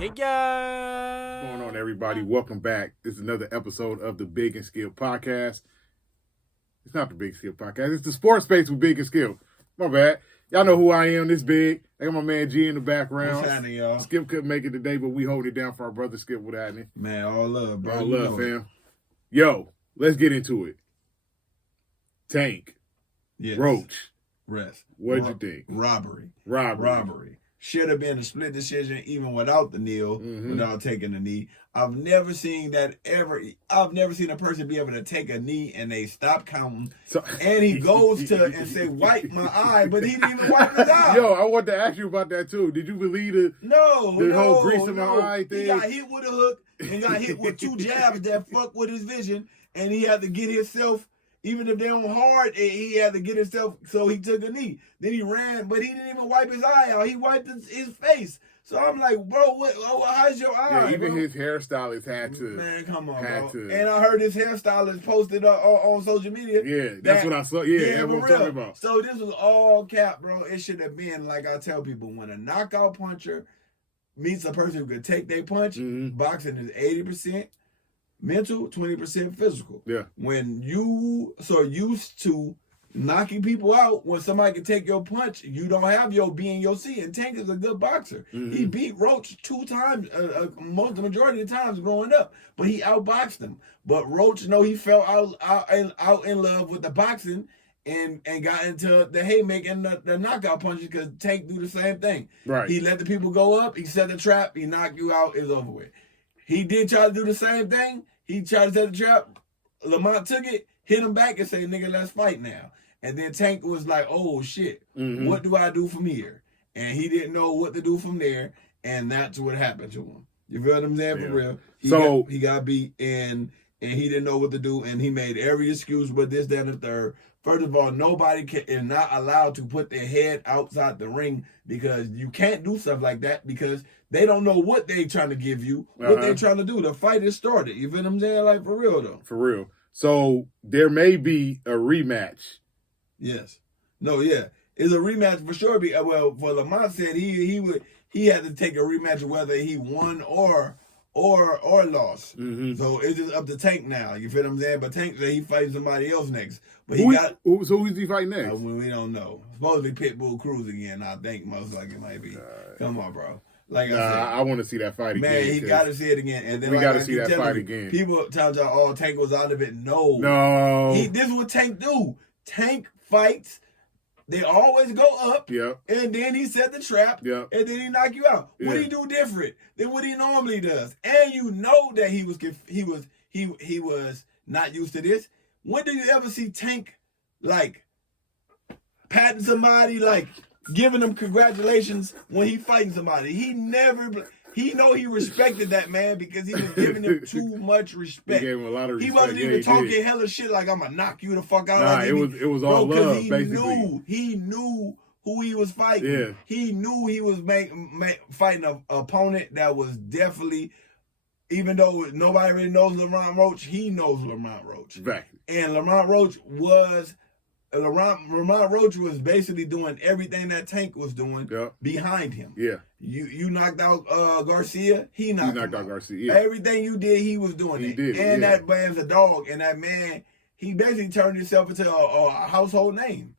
Hey guys! What's going on, everybody? Welcome back. This is another episode of the Big and Skill podcast. It's not the Big Skill podcast. It's the sports space with Big and Skill. My bad. Y'all know who I am. This big. I got my man G in the background. What's happening, y'all? Skip couldn't make it today, but we hold it down for our brother Skip without him. Man, all love, bro. All love, fam. Yo, let's get into it. Tank. Yes. Roach. Rest. What'd you think? Robbery. Should have been a split decision even without the kneel, without taking the knee. I've never seen that ever. I've never seen a person be able to take a knee and they stop counting. And he goes to and say, wipe my eye, but he didn't even wipe his eye. Yo, I wanted to ask you about that too. Did you believe the whole grease in my eye thing? He got hit with a hook and got hit with 2 jabs that fucked with his vision, and he had to get himself. Even if they're on hard, he had to get himself, so he took a knee. Then he ran, but he didn't even wipe his eye out. He wiped his face. So I'm like, bro, how's your eye? Yeah, even bro? his hairstylist had to. Man, come on, bro. And I heard his hairstylist posted on social media. Yeah, that's what I saw. Yeah, that's what I'm talking about. So this was all cap, bro. It should have been, like I tell people, when a knockout puncher meets a person who could take their punch, boxing is 80% mental, 20% physical. Yeah. When you so used to knocking people out, when somebody can take your punch, you don't have your B and your C. And Tank is a good boxer. He beat Roach 2 times, the majority of the times growing up, but he outboxed him. But Roach, he fell out in love with the boxing and got into the haymaking, the knockout punches, because Tank do the same thing. Right. He let the people go up. He set the trap. He knocked you out. It's over with. He did try to do the same thing. He tried to set the trap. Lamont took it, hit him back, and said, nigga, let's fight now. And then Tank was like, oh, shit, what do I do from here? And he didn't know what to do from there, and that's what happened to him. You feel what I'm saying? For real. He got beat, and he didn't know what to do, and he made every excuse but this, that, and the third. First of all, nobody is not allowed to put their head outside the ring, because you can't do stuff like that, because they don't know what they trying to give you, what they trying to do. The fight is started. You feel what I'm saying? Like, for real, though. For real. So there may be a rematch. Yes. No, yeah. It's a rematch for sure. Well, for Lamont said he had to take a rematch whether he won or lost. So it's just up to Tank now. You feel what I'm saying? But Tank said he fighting somebody else next. But so who's he fighting next? We don't know. Supposedly Pitbull Cruz again, I think most likely it might be. Come on, bro. Like I said, I want to see that fight again. Man, he got to see it again. And then we got to see that fight again. People tell y'all, Tank was out of it. No. This is what Tank do. Tank fights. They always go up, and then he set the trap, and then he knock you out. What do he do different than what he normally does? And you know that he was not used to this. When do you ever see Tank like patting somebody, like giving them congratulations when he fighting somebody? He never. He respected that man because he was giving him too much respect. He gave him a lot of respect. He wasn't even talking hella shit like, I'm going to knock you the fuck out. Nah, it was all love, basically. He knew who he was fighting. Yeah. He knew he was fighting an opponent that was definitely, even though nobody really knows LeBron Roach, he knows LeBron Roach. Exactly. And LeBron Roach was basically doing everything that Tank was doing behind him. Yeah. You knocked out Garcia, he knocked out Garcia. Yeah. Everything you did, he was doing it. Did it. And that man's a dog, and that man, he basically turned himself into a household name.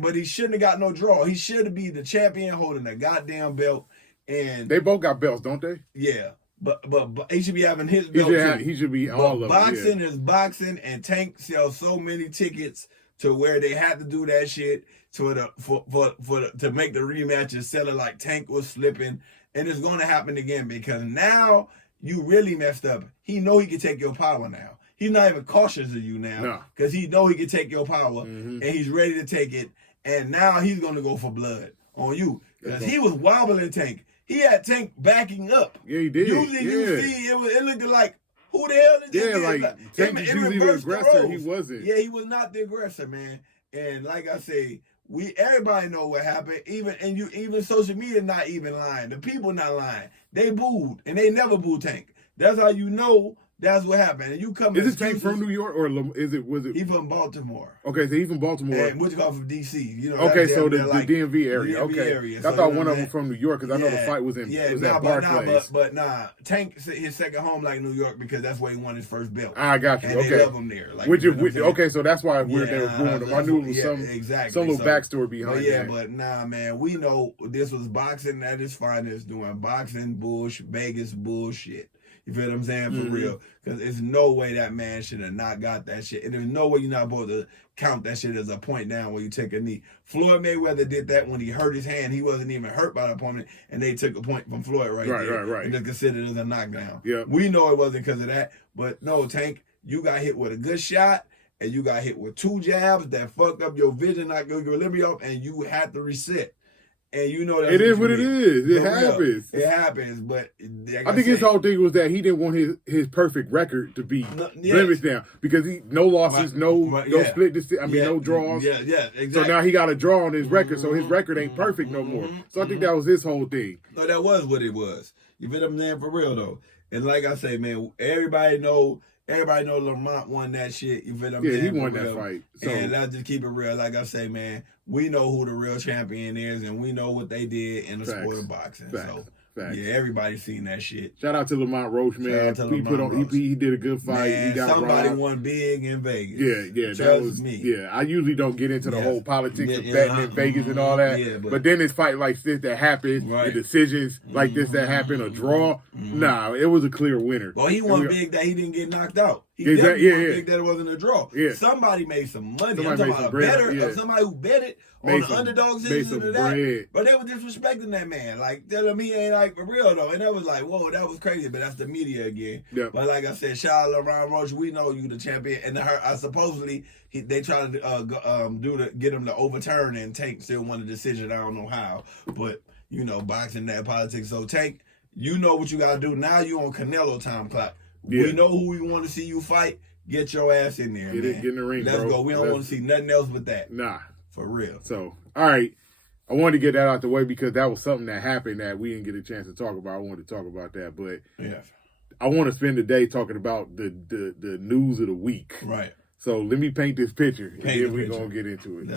But he shouldn't have got no draw. He should be the champion holding a goddamn belt. And they both got belts, don't they? Yeah. But he should be having his belt too. He should be all of them. Boxing is boxing, and Tank sells so many tickets to where they had to do that shit to make the rematch and sell it like Tank was slipping. And it's going to happen again, because now you really messed up. He know he can take your power now. He's not even cautious of you now, because he know he can take your power, and he's ready to take it. And now he's going to go for blood on you, because he was wobbling Tank. He had Tank backing up. Yeah, he did. Usually you see it looked like, who the hell is this? Yeah, like Tank is usually the aggressor. He wasn't. Yeah, he was not the aggressor, man. And like I say, everybody know what happened. Even social media not even lying. The people not lying. They booed, and they never booed Tank. That's how you know That's what happened. And you come. Is this Tank from New York or was it? He from Baltimore. Okay, so he from Baltimore. And which call from DC. You know. Okay, so the like, DMV area. DMV Okay, area. I So, thought one of them from New York because I know the fight was in at Barclays. But Tank his second home like New York because that's where he won his first belt. I got you. And Okay, they love him there. Like, okay, so that's why they were booing him. I knew it was some little backstory behind that. But nah, man, we know this was boxing at its finest, doing boxing Vegas bullshit. You feel what I'm saying? For real. Because there's no way that man should have not got that shit. And there's no way you're not supposed to count that shit as a point down when you take a knee. Floyd Mayweather did that when he hurt his hand. He wasn't even hurt by the opponent. And they took a point from Floyd right there. Right. And just considered it as a knockdown. Yeah. We know it wasn't because of that. But no, Tank, you got hit with a good shot. And you got hit with 2 jabs that fucked up your vision, knocked your liver off, and you had to reset. And you know that it is what it is. It happens. It happens, but I think his whole thing was that he didn't want his perfect record to be blemish down because no losses, no split. No draws. Yeah, exactly. So now he got a draw on his record, so his record ain't perfect no more. So I think that was his whole thing. No, that was what it was. You feel what I'm saying? For real though. And like I say, man, everybody know Lamont won that shit. You feel what I'm saying? Yeah, he won that fight. So. And let's just keep it real. Like I say, man, we know who the real champion is, and we know what they did in the sport of boxing. So, yeah, everybody's seen that shit. Shout out to Lamont Roach, man. He did a good fight. Man, he got somebody won big in Vegas. Yeah, that was me. Yeah, I usually don't get into the whole politics of betting in Vegas and all that. But then this fight like this that happened, the decisions like this that happened, a draw. Nah, it was a clear winner. Well, he won big that he didn't get knocked out. He definitely won big that it wasn't a draw. Yeah. Somebody made some money. I'm talking about a better, somebody who bet it on the underdog season of that. But they were disrespecting that man. Like, telling him he ain't like for real though. And that was like, whoa, that was crazy. But that's the media again. Yep. But like I said, shout out LeBron Roach. We know you the champion. And supposedly they tried to get him to overturn, and Tank still won the decision. I don't know how. But, you know, boxing, that politics. So Tank, you know what you got to do. Now you on Canelo time clock. Yeah. We know who we want to see you fight. Get your ass in there, Get in the ring, Let's bro. go. We don't want to see nothing else but that. Nah. For real. So, all right. I wanted to get that out the way because that was something that happened that we didn't get a chance to talk about. I wanted to talk about that. But I want to spend the day talking about the news of the week. Right. So let me paint this picture, and then we're going to get into it.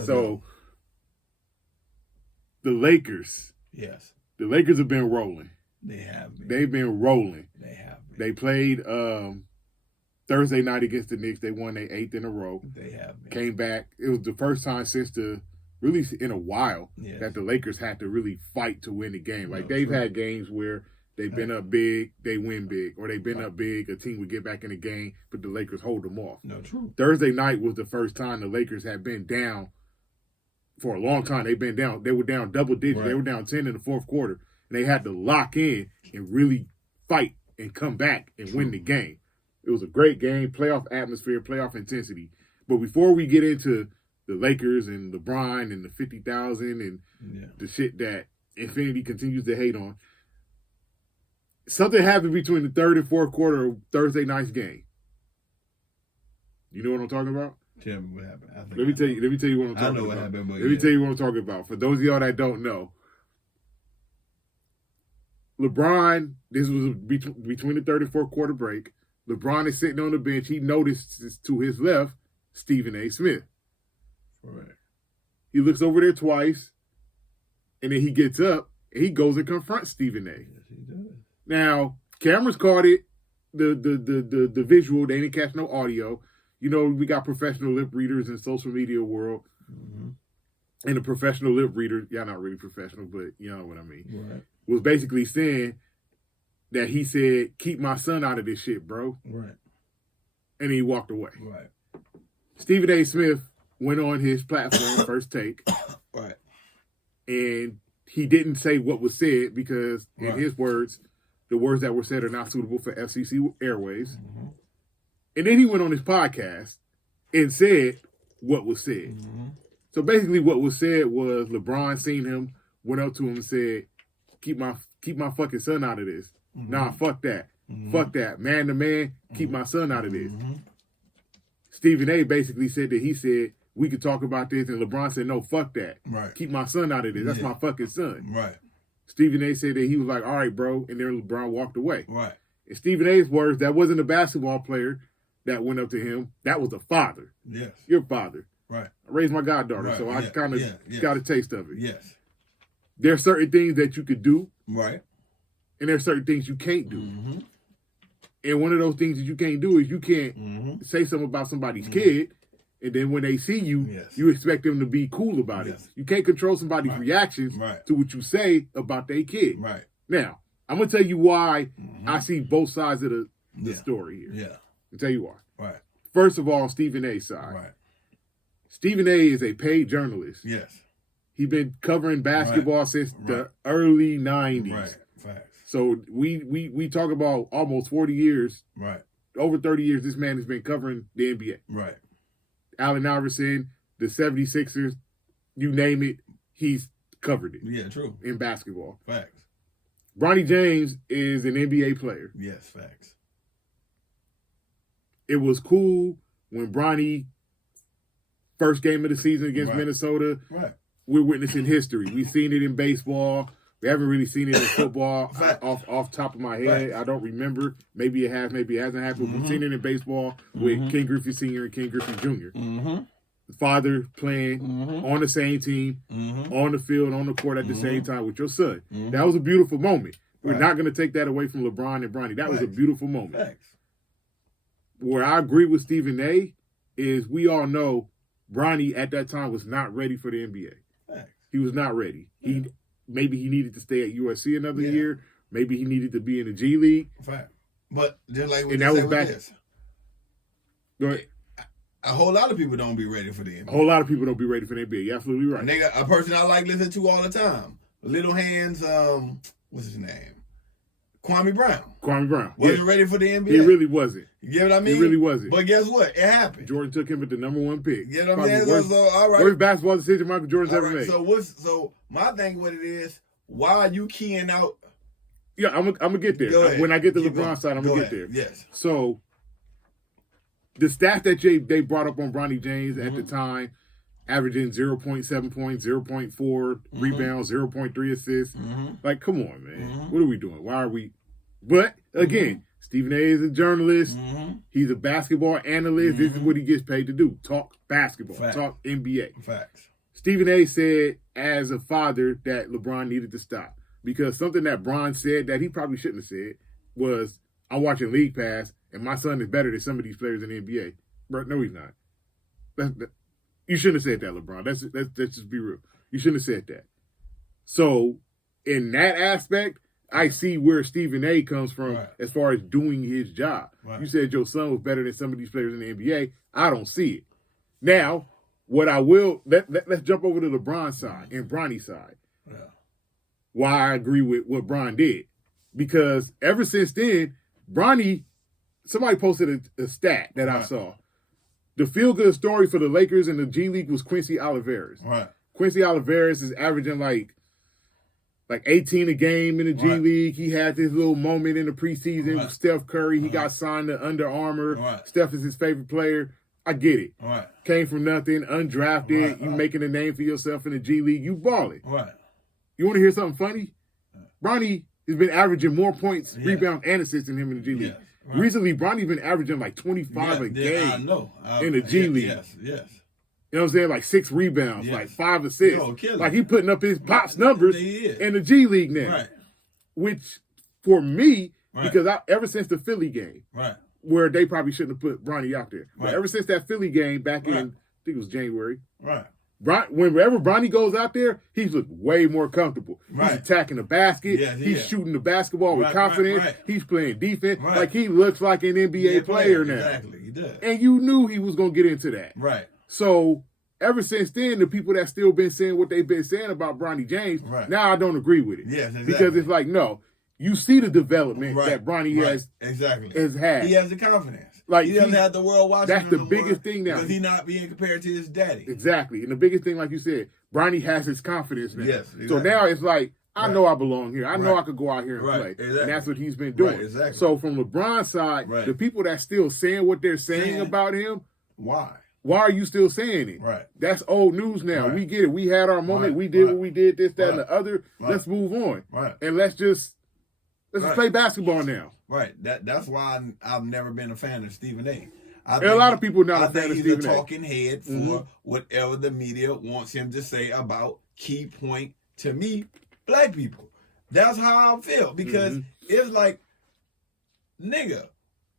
The Lakers. Yes. The Lakers have been rolling. They have been. They've been rolling. They have been. They played Thursday night against the Knicks. They won their 8th in a row. They have been. Came back. It was the first time since really in a while that the Lakers had to really fight to win the game. Like they've had games where they've been up big, they win big, or they've been up big, a team would get back in the game, but the Lakers hold them off. No, true. Thursday night was the first time the Lakers had been down for a long time. They've been down. They were down double digits. Right. They were down 10 in the fourth quarter, and they had to lock in and really fight and come back and win the game. It was a great game, playoff atmosphere, playoff intensity. But before we get into the Lakers and LeBron and the 50,000 and the shit that Infinity continues to hate on, something happened between the third and fourth quarter of Thursday night's game. You know what I'm talking about? Tell me what happened. Let me tell you what I'm talking about. I know what happened, but let me tell you what I'm talking about. For those of y'all that don't know, LeBron, this was between the third and fourth quarter break. LeBron is sitting on the bench. He notices to his left Stephen A. Smith. Right. He looks over there twice, and then he gets up and he goes and confronts Stephen A. Yes, he does. Now, cameras caught it, the visual. They didn't catch no audio. You know, we got professional lip readers in social media world. Mm-hmm. And the professional lip reader, y'all not really professional, but you know what I mean, right, was basically saying that he said, keep my son out of this shit, bro. Right. And he walked away. Right. Stephen A. Smith went on his platform, First Take. Right. And he didn't say what was said because, in his words, the words that were said are not suitable for FCC airwaves. Mm-hmm. And then he went on his podcast and said what was said. Mm-hmm. So basically what was said was LeBron seen him, went up to him and said, keep my fucking son out of this. Mm-hmm. Nah, fuck that. Mm-hmm. Fuck that. Man to man, keep my son out of this. Mm-hmm. Stephen A. basically said that he said, we could talk about this. And LeBron said, no, fuck that. Right. Keep my son out of this. That's my fucking son. Right. Stephen A. said that he was like, all right, bro. And then LeBron walked away. Right. In Stephen A's words, that wasn't a basketball player that went up to him. That was a father. Yes. Your father. Right. I raised my goddaughter, Right. so I kind of got a taste of it. Yes. There are certain things that you could do. Right. And there are certain things you can't do. Mm-hmm. And one of those things that you can't do is you can't say something about somebody's kid, and then when they see you, you expect them to be cool about it. You can't control somebody's reactions to what you say about their kid. Right. Now, I'm going to tell you why I see both sides of the story here. Yeah. I'll tell you why. Right. First of all, Stephen A's side. Right. Stephen A is a paid journalist. Yes. He's been covering basketball since the early 90s. Right. Facts. So we talk about almost 40 years. Right. Over 30 years, this man has been covering the NBA. Right. Allen Iverson, the 76ers, you name it, he's covered it. Yeah, true. In basketball. Facts. Bronny James is an NBA player. Yes, facts. It was cool when Bronny, first game of the season against Minnesota, we're witnessing history. We've seen it in baseball. We haven't really seen it in football. off top of my head, I don't remember. Maybe it has, maybe it hasn't happened. We've seen it in baseball with Ken Griffey Sr. and Ken Griffey Jr. The father playing on the same team, on the field, on the court at the same time with your son. That was a beautiful moment. We're not going to take that away from LeBron and Bronny. That was a beautiful moment. Facts. Where I agree with Stephen A is we all know Bronny at that time was not ready for the NBA. Facts. He was not ready. Maybe he needed to stay at USC another year. Maybe he needed to be in the G League. Fact. But just like what And you that said was with back. this, Go ahead. a whole lot of people don't be ready for the NBA. A whole lot of people don't be ready for the NBA. You're absolutely right. A person I like listening to all the time, Little Hands, what's his name? Kwame Brown. Kwame Brown. Wasn't ready for the NBA. He really wasn't. You get what I mean? He really wasn't. But guess what? It happened. Jordan took him at the number one pick. You know what I'm saying? So, all right. Worst basketball decision Michael Jordan's ever made. So my thing what it is, why are you keying out? Yeah, I'm gonna get there. Go ahead. When I get to Keep LeBron going. side, I'm Go gonna get ahead. there. Yes. So the stats that they brought up on Bronny James at the time, averaging 0.7 points, 0.4 rebounds, 0.3 assists. Like, come on, man. What are we doing? Why are we? But again, Stephen A is a journalist. He's a basketball analyst. This is what he gets paid to do: talk basketball, talk NBA. Facts. Stephen A said as a father that LeBron needed to stop because something that Bron said that he probably shouldn't have said was, "I'm watching League Pass and my son is better than some of these players in the NBA." Bro, no, he's not. You shouldn't have said that, LeBron. Let's just be real. You shouldn't have said that. So in that aspect, I see where Stephen A comes from as far as doing his job. You said your son was better than some of these players in the NBA. I don't see it. Now, what I will, let's jump over to LeBron's side and Bronny's side. Why I agree with what Bron did. Because ever since then, Bronny, somebody posted a stat that I saw. The feel-good story for the Lakers in the G League was Quincy Oliveras. Quincy Oliveras is averaging like 18 a game in the G League. He had this little moment in the preseason with Steph Curry. He got signed to Under Armour. Steph is his favorite player. I get it. Came from nothing, undrafted. You making a name for yourself in the G League. You balling. You want to hear something funny? Bronny has been averaging more points, rebounds, and assists than him in the G League. Recently, Bronny's been averaging like 25 a game in the G League. You know what I'm saying? Like 6 rebounds, like 5 assists. Like he putting up his Pop's numbers in the G League now. Which, for me, because ever since the Philly game, where they probably shouldn't have put Bronny out there. But ever since that Philly game back in, I think it was January. Whenever Bronny goes out there, he's looked way more comfortable. He's attacking the basket. He's shooting the basketball with confidence. He's playing defense. Like he looks like an NBA player now. Exactly, he does. And you knew he was going to get into that. So ever since then, the people that still been saying what they've been saying about Bronny James, now I don't agree with it. Because it's like, no, you see the development that Bronny has had. He has the confidence. Like he doesn't have the world watching him. That's the biggest thing now. Because he's not being compared to his daddy. Exactly. And the biggest thing, like you said, Bronny has his confidence now. So now it's like, I know I belong here. I know I could go out here and play. And that's what he's been doing. So from LeBron's side, the people that still saying what they're saying about him, why are you still saying it? That's old news now. We get it. We had our moment. We did what we did, this, that, and the other. Let's move on. And let's just play basketball now. Right. That's why I've never been a fan of Stephen A. There are a lot of people not a fan of he's Stephen a A. talking head for whatever the media wants him to say about key point, to me, black people. That's how I feel. Because it's like, nigga,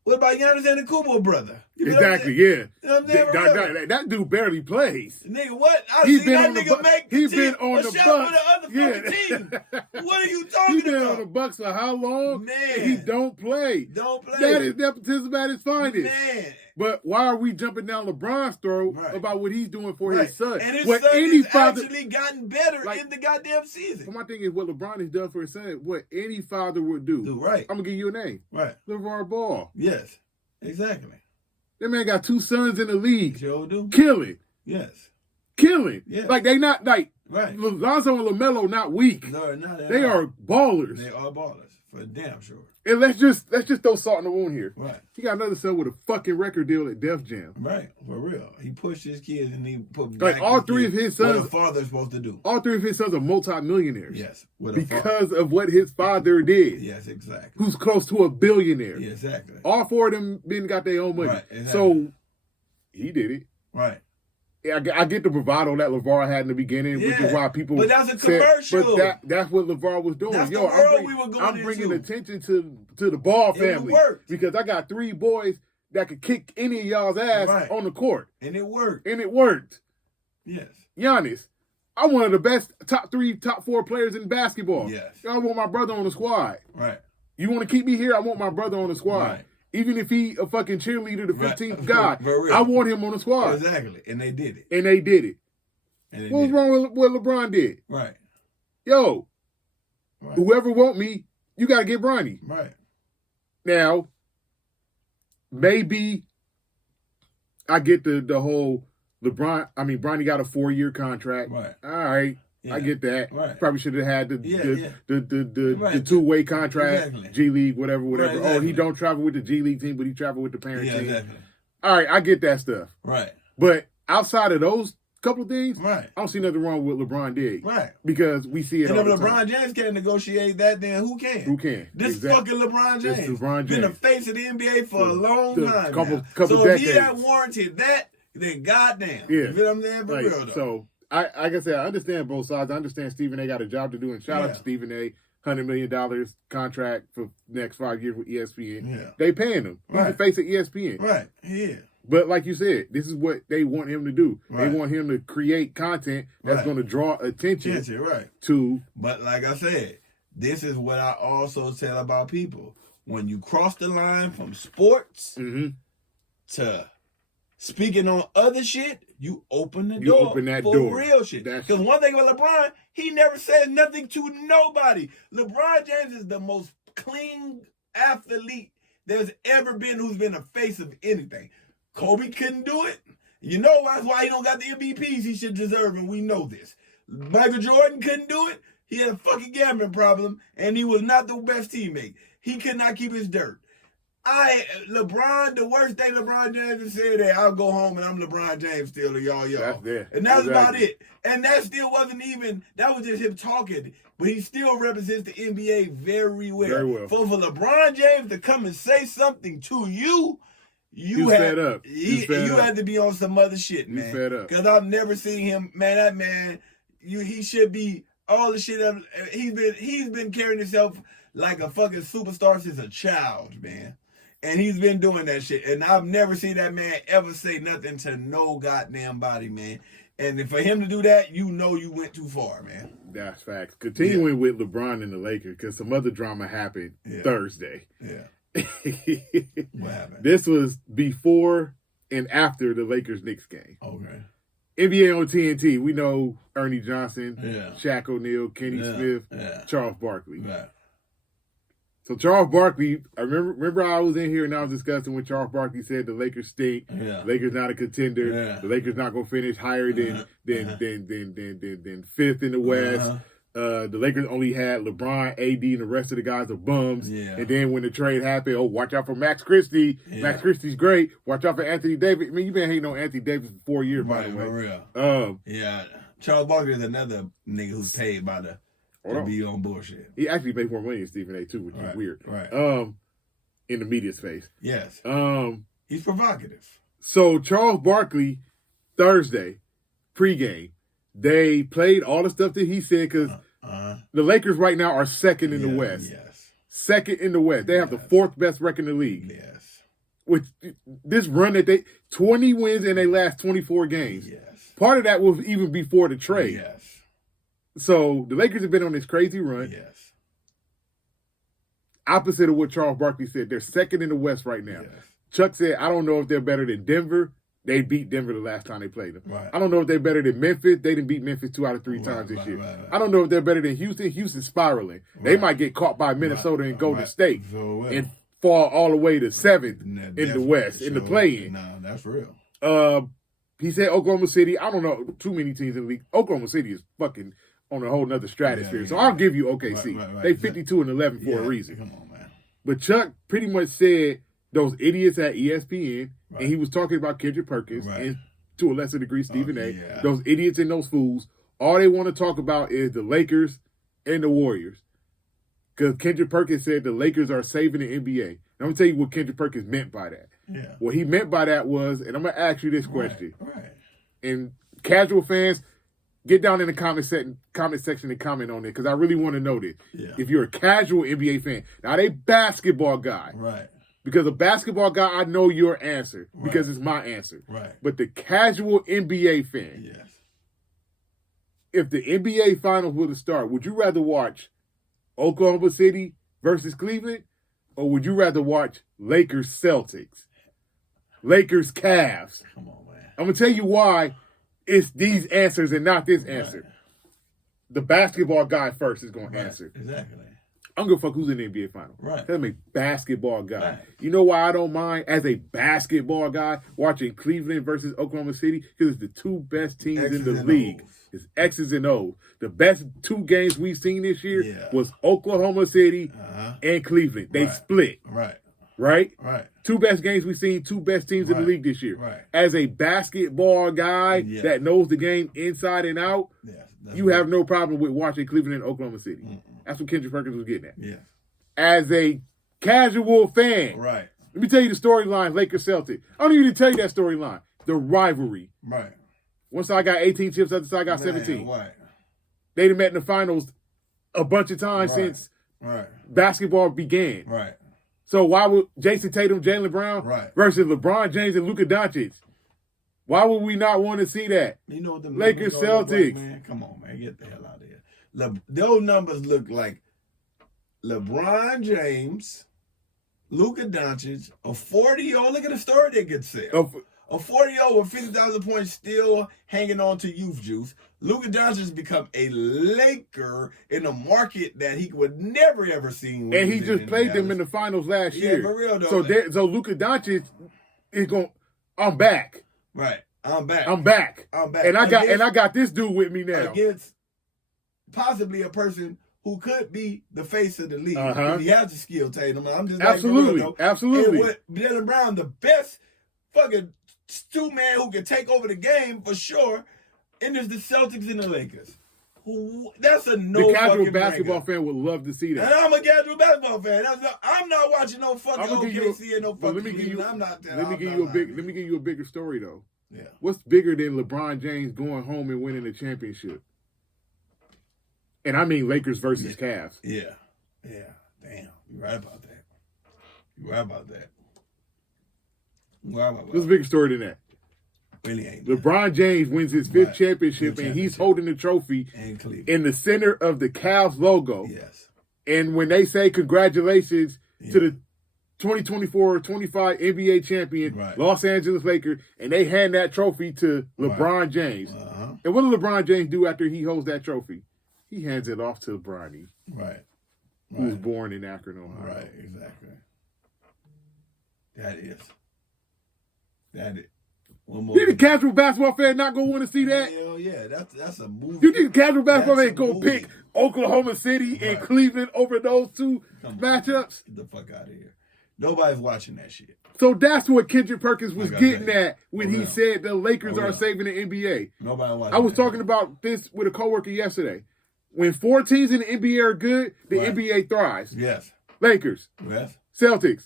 what about Giannis Antetokounmpo, brother? Exactly, yeah. You know what I'm saying? That dude barely plays. Nigga, what? He's been on the Bucks. He's been on the Bucks. Bucks. For the other fucking team. What are you talking He's been about? on the Bucks for how long? Man. He don't play. That is nepotism at its finest. Man. But why are we jumping down LeBron's throat about what he's doing for his son? And his what son any has father, actually gotten better in the goddamn season. So my thing is, what LeBron has done for his son, what any father would do. Right. I'm going to give you a name. Right. LeVar Ball. Yes. Exactly. That man got 2 sons in the league. Sure do. Killing. Yes. Killing. Yes. Like, they not, like, right. Lonzo and LaMelo not weak. No, not at They all. are ballers. They are ballers. For damn sure. And let's just throw salt in the wound here. Right. He got another son with a fucking record deal at Def Jam. Right. For real. He pushed his kids and he put like all 3 of his sons. What a father's supposed to do. All 3 of his sons are multi-millionaires. Yes. Because of what his father did. Yes, exactly. Who's close to a billionaire. Yeah, exactly. All 4 of them men got their own money. Right, exactly. So he did it. Right. Yeah, I get the bravado that LeVar had in the beginning, which is why people. But that's a commercial. But that's what LeVar was doing. That's the world we were going I'm bringing into. attention to the Ball family. It worked. Because I got 3 boys that could kick any of y'all's ass on the court. And it worked. Yes. Giannis, I'm one of the best top 3, top 4 players in basketball. Yes. I want my brother on the squad. Right. You want to keep me here? I want my brother on the squad. Right. Even if he a fucking cheerleader, the 15th guy, I want him on the squad. Exactly. And they did it. What was wrong with what LeBron did? Right. Yo, whoever want me, you got to get Bronny. Right. Now, maybe I get the whole Bronny got a 4-year contract. Right. All right. Yeah. I get that. Right. Probably should have had the 2-way contract, Exactly. G League, whatever. Right, exactly. Oh, he don't travel with the G League team, but he travel with the parent team. Exactly. All right, I get that stuff. Right. But outside of those couple of things, right, I don't see nothing wrong with what LeBron did. Right. Because we see it and all if the LeBron time. James can't negotiate that, then who can? Who can? This fucking LeBron James. This is LeBron James. Been the face of the NBA for a long time. Couple so decades. if he had warranted that, then goddamn. Yeah. You feel what I'm saying? For real though. So like I said, I understand both sides. I understand Stephen A. got a job to do, and shout out to Stephen A. $100 million contract for next 5 years with ESPN. Yeah. They paying him. He's the face of ESPN. Right. Yeah. But like you said, this is what they want him to do. Right. They want him to create content that's going to draw attention to. But like I said, this is what I also tell about people. When you cross the line from sports to speaking on other shit, you open the door. Open that for door. Real shit. Because one thing about LeBron, he never says nothing to nobody. LeBron James is the most clean athlete there's ever been who's been a face of anything. Kobe couldn't do it. You know that's why he don't got the MVPs he should deserve, and we know this. Michael Jordan couldn't do it. He had a fucking gambling problem, and he was not the best teammate. He could not keep his dirt. The worst thing LeBron James has said that I'll go home and I'm LeBron James still to y'all. And that's about it. And that still wasn't even, that was just him talking. But he still represents the NBA very well. Very well. For LeBron James to come and say something to you, you fed up. You had to be on some other shit, man. You fed up. Because I've never seen him, man, that man, he should be all the shit he's been carrying himself like a fucking superstar since a child, man. And he's been doing that shit. And I've never seen that man ever say nothing to no goddamn body, man. And for him to do that, you know you went too far, man. That's facts. Continuing with LeBron and the Lakers, because some other drama happened Thursday. Yeah. What happened? This was before and after the Lakers-Knicks game. Okay. NBA on TNT, we know Ernie Johnson, Yeah. Shaq O'Neal, Kenny Smith, Charles Barkley. Yeah. So Charles Barkley, I remember I was in here and I was discussing when Charles Barkley said the Lakers stink. Yeah. Lakers not a contender. Yeah. The Lakers not gonna finish higher than fifth in the West. The Lakers only had LeBron, AD, and the rest of the guys are bums. Yeah. And then when the trade happened, watch out for Max Christie. Yeah. Max Christie's great. Watch out for Anthony Davis. I mean, you've been hating on Anthony Davis for 4 years, by the way. For real. Yeah. Charles Barkley is another nigga who's paid by to be on bullshit. He actually made more money than Stephen A. too, which is weird. Right. in the media space. Yes. He's provocative. So Charles Barkley, Thursday, pregame, they played all the stuff that he said because the Lakers right now are second in the West. Yes. Second in the West. They have the fourth best record in the league. Yes. With this run that 20 wins in their last 24 games. Yes. Part of that was even before the trade. Yes. So the Lakers have been on this crazy run. Yes. Opposite of what Charles Barkley said, they're second in the West right now. Yes. Chuck said, I don't know if they're better than Denver. They beat Denver the last time they played them. Right. I don't know if they're better than Memphis. They didn't beat Memphis 2 out of 3 times this year. Right. I don't know if they're better than Houston. Houston's spiraling. They might get caught by Minnesota and Golden State and fall all the way to 7th in the West, in the play-in. No, that's real. He said Oklahoma City. I don't know too many teams in the league. Oklahoma City is fucking on a whole nother stratosphere. So I'll give you OKC. They 52-11 for a reason. Come on, man. But Chuck pretty much said those idiots at ESPN, and he was talking about Kendrick Perkins and to a lesser degree Stephen A. Yeah. Those idiots and those fools, all they want to talk about is the Lakers and the Warriors. Because Kendrick Perkins said the Lakers are saving the NBA. And I'm going to tell you what Kendrick Perkins meant by that. Yeah. What he meant by that was, and I'm going to ask you this question. Right. And casual fans, get down in the comment section and comment on it because I really want to know this. Yeah. If you're a casual NBA fan, not a basketball guy. Right. Because a basketball guy, I know your answer because it's my answer. Right. But the casual NBA fan, Yes. if the NBA Finals were to start, would you rather watch Oklahoma City versus Cleveland, or would you rather watch Lakers Celtics, Lakers Cavs? Come on, man. I'm gonna tell you why it's these answers and not this answer. The basketball guy first is gonna answer. Exactly. I don't give a fuck who's in the NBA Final. Right. I'm a basketball guy. Right. You know why I don't mind, as a basketball guy, watching Cleveland versus Oklahoma City? Because it's the two best teams in the league. It's X's and O's. The best 2 games we've seen this year was Oklahoma City and Cleveland. They split. Right? 2 best games we've seen, 2 best teams in the league this year. Right. As a basketball guy that knows the game inside and out, you have no problem with watching Cleveland and Oklahoma City. That's what Kendrick Perkins was getting at. Yeah. As a casual fan, Right. let me tell you the storyline, Lakers Celtics. I don't even need to tell you that storyline. The rivalry. Right. One side got 18 chips, the other side got 17. Right. They'd met in the finals a bunch of times since basketball began. Right. So why would Jason Tatum, Jaylen Brown versus LeBron James and Luka Doncic? Why would we not want to see that? You know what the Lakers Celtics. Man? Come on, man. Get the hell out of here. Those numbers look like LeBron James, Luka Doncic, a 40-year-old. Look at the story they could sell. A 40-year-old with 50,000 points still hanging on to youth juice. Luka Doncic has become a Laker in a market that he would never, ever seen. And he just played them in the finals last year. For real, though. So Luka Doncic is going, I'm back. Right. I'm back. And I got this dude with me now. Against possibly a person who could be the face of the league. He has the skill, Tatum. I'm just absolutely. And with Jaylen Brown, the best fucking 2-man who can take over the game for sure. And there's the Celtics and the Lakers. That's a no. The casual basketball fan would love to see that. And I'm a casual basketball fan. I'm not watching no fucking OKC and no fucking. Let me give you. I'm not. Let me give you a bigger story though. Yeah. What's bigger than LeBron James going home and winning the championship? And I mean Lakers versus Cavs. Yeah. Damn. You're right about that. What's a bigger story than that? Really ain't. LeBron James wins his 5th championship, and he's holding the trophy in the center of the Cavs logo. Yes. And when they say congratulations to the 2024-25 NBA champion, Los Angeles Lakers, and they hand that trophy to LeBron James. And what does LeBron James do after he holds that trophy? He hands it off to Bronny. Who was born in Akron, Ohio. Right, exactly. That is. One more. You think a casual basketball fan not going to want to see that? Hell yeah, that's a movie. You think a casual basketball fan going to pick Oklahoma City and Cleveland over those 2 matchups? Get the fuck out of here. Nobody's watching that shit. So that's what Kendrick Perkins was getting at when he said the Lakers are saving the NBA. Nobody watching. I was talking about this with a coworker yesterday. When 4 teams in the NBA are good, the NBA thrives. Yes. Lakers. Yes. Celtics.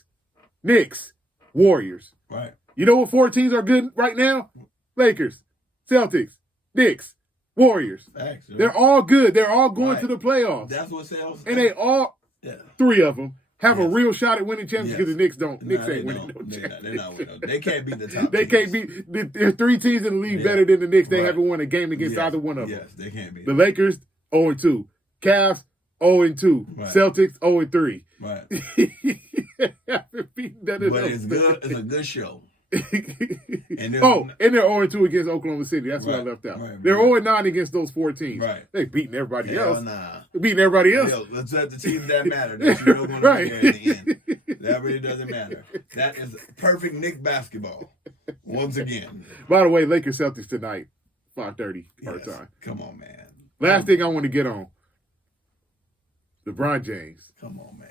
Knicks, Warriors. Right. You know what 4 teams are good right now? Lakers, Celtics, Knicks, Warriors. Actually, they're all good. They're all going to the playoffs. That's what sells. And they all, 3 of them, have a real shot at winning championships because the Knicks don't. Knicks ain't winning no championship. They're not winning. They can't beat the top They can't beat. There are 3 teams in the league better than the Knicks. They haven't won a game against either one of them. Yes, they can't beat. The Lakers, 0-2. Cavs, 0-2. Right. Celtics, 0-3. Right. But it's good. It's a good show. And they're 0-2 against Oklahoma City. That's what I left out. Right, they're 0-9 against those 4 teams. Right. They beating everybody else. Nah. They're beating everybody else. Let's let the teams that matter. That you don't want to be there in the end. That really doesn't matter. That is perfect Knick basketball. Once again. By the way, Lakers Celtics tonight, 5:30 our time. Come on, man. Last thing I want to get on. LeBron James. Come on, man.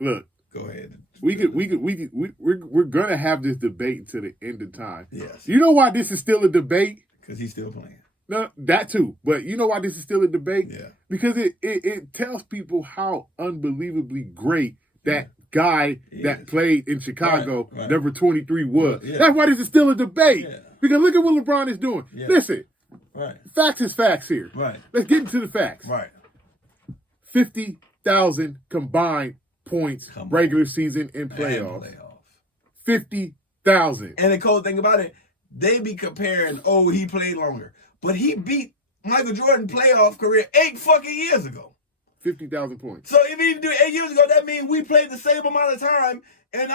Look. Go ahead. We're gonna have this debate until the end of time. Yes. You know why this is still a debate? Because he's still playing. No, that too. But you know why this is still a debate? Yeah. Because it tells people how unbelievably great that guy that played in Chicago, number 23, was. Yeah. That's why this is still a debate. Yeah. Because look at what LeBron is doing. Yeah. Listen. Right. Facts is facts here. Right. Let's get into the facts. Right. 50,000 combined points regular season and playoffs. 50,000. And the cool thing about it, they be comparing, he played longer. But he beat Michael Jordan playoff career 8 fucking years ago. 50,000 points. So if he did 8 years ago, that means we played the same amount of time, and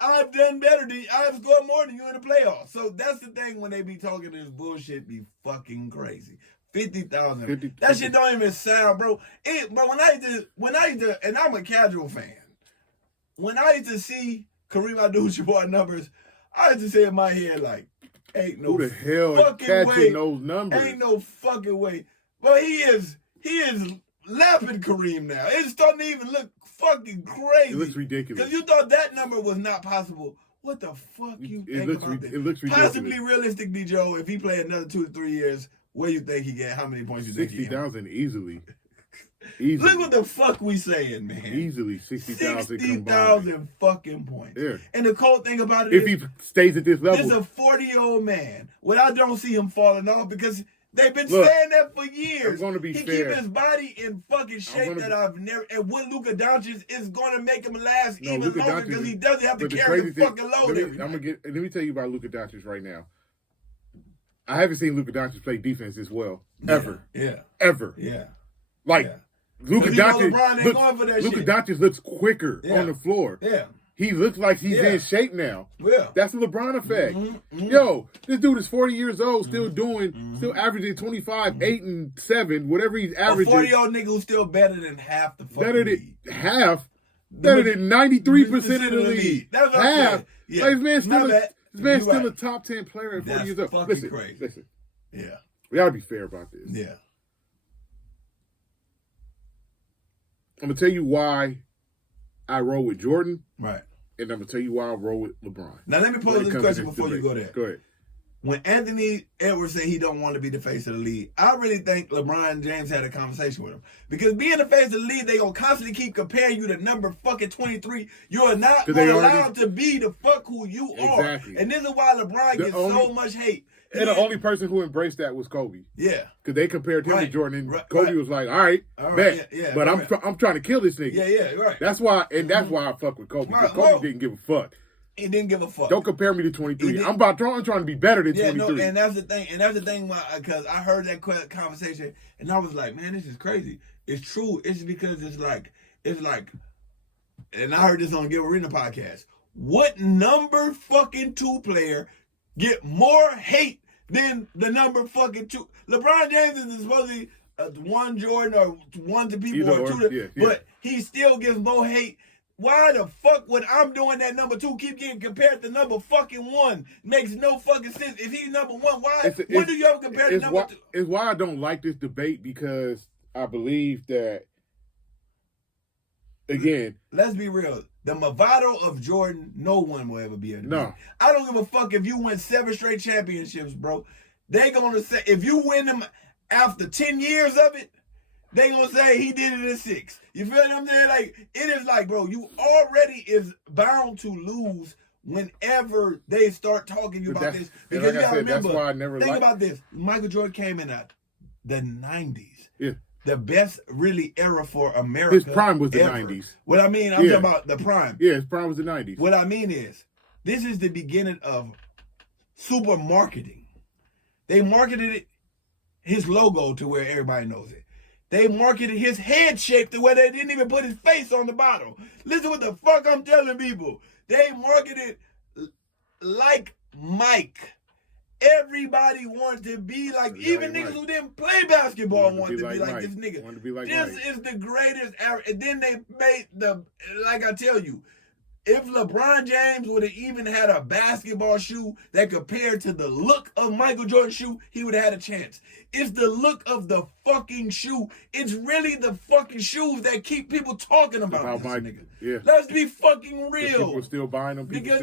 I've done better than I've scored more than you in the playoffs. So that's the thing when they be talking this bullshit, be fucking crazy. 50,000. That shit don't even sound, bro. But when I used to, and I'm a casual fan. When I used to see Kareem Abdul-Jabbar numbers, I used to say in my head like, ain't no who the hell fucking is catching way. Those numbers? Ain't no fucking way. But he is lapping Kareem now. It's starting to even look fucking crazy. It looks ridiculous. Because you thought that number was not possible. What the fuck you think about this? It looks ridiculous. Possibly realistically, Joe, if he play another 2 to 3 years, what do you think he get? How many points you think he get? 60,000 easily. Look what the fuck we saying, man. Easily 60,000 60,000 fucking points. Yeah. And the cool thing about it if he stays at this level. This is a 40-year-old man. Well, I don't see him falling off because they've been saying that for years. I'm gonna be he fair. keep his body in fucking shape that I've never. And with Luka Doncic is going to make him last even longer because he doesn't have to carry the fucking load. Let me tell you about Luka Doncic right now. I haven't seen Luka Doncic play defense as well ever. Yeah. Ever. Yeah. Like Luka Doncic looks quicker on the floor. Yeah. He looks like he's in shape now. Yeah. That's the LeBron effect. Yo, this dude is 40 years old, still averaging 25, 8, and 7, whatever he's averaging. A 40-year-old nigga who's still better than half the fucking league. Better than 93% of the league. That's what half. Yeah. Like, this man's still a top 10 player at 40 years old. Listen, crazy. Listen. Yeah. We gotta be fair about this. Yeah. I'm gonna tell you why I roll with Jordan. Right. And I'm gonna tell you why I roll with LeBron. Now let me pose this question before you go there. Go ahead. When Anthony Edwards said he don't want to be the face of the league, I really think LeBron James had a conversation with him. Because being the face of the league, they gonna constantly keep comparing you to number fucking 23. You're not allowed to be the fuck who you are. Exactly. And this is why LeBron gets so much hate. And the only person who embraced that was Kobe. Yeah. Because they compared him to Jordan, and Kobe was like, all right, bet. But I'm trying to kill this nigga. Yeah, right. That's why, and that's why I fuck with Kobe. Because Kobe didn't give a fuck. He didn't give a fuck. Don't compare me to 23. I'm trying to be better than 23. No, and that's the thing. Because I heard that conversation, and I was like, man, this is crazy. It's true. It's because it's like, and I heard this on Gil Arena podcast. What number fucking 2 player get more hate than the number fucking 2? LeBron James is supposedly 1 Jordan or 1 to people or 2 but he still gets more hate. Why the fuck would I'm doing that number 2 keep getting compared to number fucking 1? Makes no fucking sense. If he's number 1, why? When do you ever compare to number 2? It's why I don't like this debate, because I believe that, again, let's be real. The Movado of Jordan, no one will ever be able to No. beat. I don't give a fuck if you win 7 straight championships, bro. They gonna say, if you win them after 10 years of it, they gonna say he did it in 6. You feel what I'm saying? Like, it is like, bro, you already is bound to lose whenever they start talking to you about this. Because you gotta remember, that's why I never think about this. Michael Jordan came in the 90s. Yeah. The best really era for America. His prime was the ever. 90s. What I mean, I'm talking about the prime. Yeah, his prime was the 90s. What I mean is, this is the beginning of super marketing. They marketed his logo to where everybody knows it. They marketed his head shape to where they didn't even put his face on the bottle. Listen what the fuck I'm telling people. They marketed like Mike. Everybody wanted to be like, even niggas who didn't play basketball wanted to be like this nigga. This is the greatest era. And then they made like I tell you, if LeBron James would have even had a basketball shoe that compared to the look of Michael Jordan's shoe, he would have had a chance. It's the look of the fucking shoe. It's really the fucking shoes that keep people talking about this nigga. Yeah. Let's be fucking real. People still buying them. Because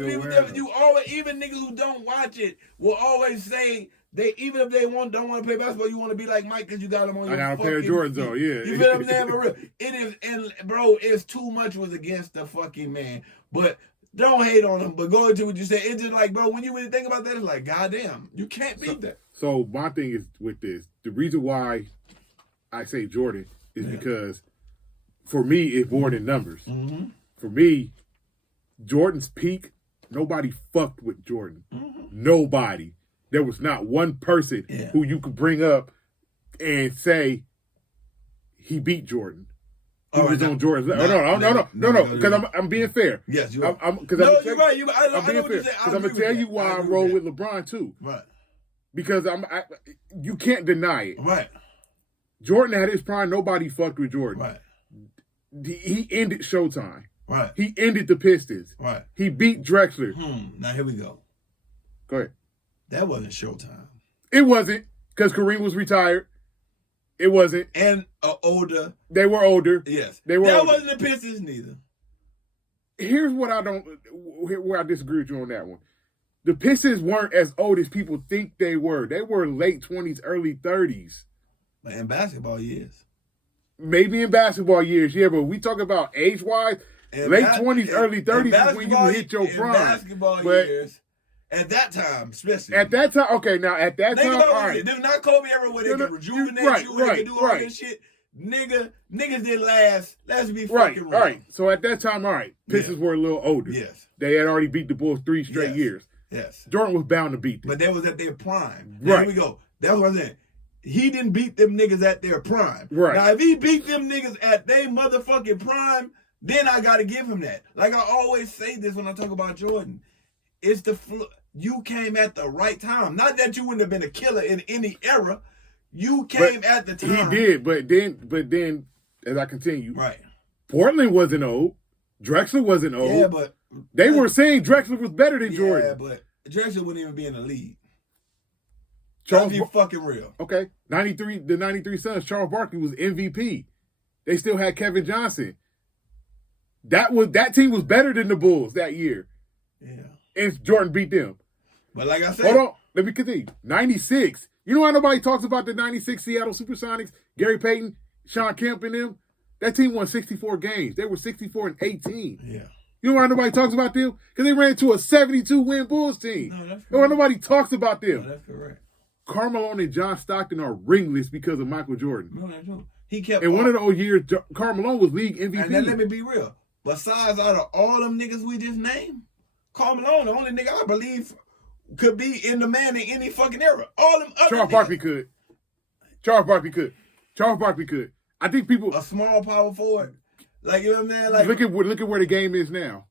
you always, even niggas who don't watch it will always say even if they don't want to play basketball, you want to be like Mike because you got them on your I got a fucking pair of Jordans feet. though, yeah. You feel what I'm saying? For real. It is, and bro, it's too much was against the fucking man. But don't hate on him. But going to what you said, it's just like, bro, when you really think about that, it's like, goddamn, you can't beat that. So my thing is with this, the reason why I say Jordan is because for me, it's more than numbers. Mm-hmm. For me, Jordan's peak, nobody fucked with Jordan. Mm-hmm. Nobody. There was not one person who you could bring up and say he beat Jordan. He was on Jordan's level. No. Because I'm being fair. Yes, you are. You're right. I'm being fair. Because I'm gonna tell you why I roll with LeBron too. Right. Because you can't deny it. Right. Jordan had his prime. Nobody fucked with Jordan. Right. He ended Showtime. Right. He ended the Pistons. Right. He beat Drexler. Now here we go. Go ahead. That wasn't Showtime. It wasn't because Kareem was retired. It wasn't. And older. They were older. Yes. They were. That older. wasn't the Pistons neither. Here's what where I disagree with you on that one. The Pistons weren't as old as people think they were. They were late 20s, early 30s. But in basketball years. Maybe in basketball years, yeah, but we talk about age-wise, late 20s, early 30s is when you hit your prime. Basketball years. At that time, especially. At that time, okay, now at that time, all right. This is not Kobe era where they could rejuvenate you and they could do all this shit. Niggas didn't last. Let's be fucking real. All right. So at that time, all right, Pistons were a little older. Yes. They had already beat the Bulls 3 straight years. Yes. Jordan was bound to beat them. But they was at their prime. Right. Here we go. That's what I'm saying. He didn't beat them niggas at their prime. Right. Now, if he beat them niggas at their motherfucking prime, then I got to give him that. Like I always say this when I talk about Jordan. It's you came at the right time. Not that you wouldn't have been a killer in any era. You came at the time. He did, but then, as I continue, right. Portland wasn't old. Drexler wasn't old. Yeah, but they were saying Drexler was better than Jordan. Yeah, but Drexler wouldn't even be in the league. Charles, be fucking real. Okay, the 93 Suns, Charles Barkley was MVP. They still had Kevin Johnson. That team was better than the Bulls that year. Yeah. And Jordan beat them. But like I said, hold on, let me continue. 96. You know why nobody talks about the 96 Seattle Supersonics? Gary Payton, Sean Kemp, and them. That team won 64 games. They were 64-18. Yeah. You know why nobody talks about them? Because they ran into a 72-win Bulls team. No, that's correct. You know why nobody talks about them? No, that's correct. Carmelo and John Stockton are ringless because of Michael Jordan. No, that's true. He kept. In one of those years, Carmelo was league MVP. And then let me be real. Besides, out of all them niggas we just named, Carmelo, the only nigga I believe could be in the man in any fucking era. All them other Charles Barkley could. Charles Barkley could. I think people a small power forward. Like, you know what I'm saying? Like, look at where the game is now.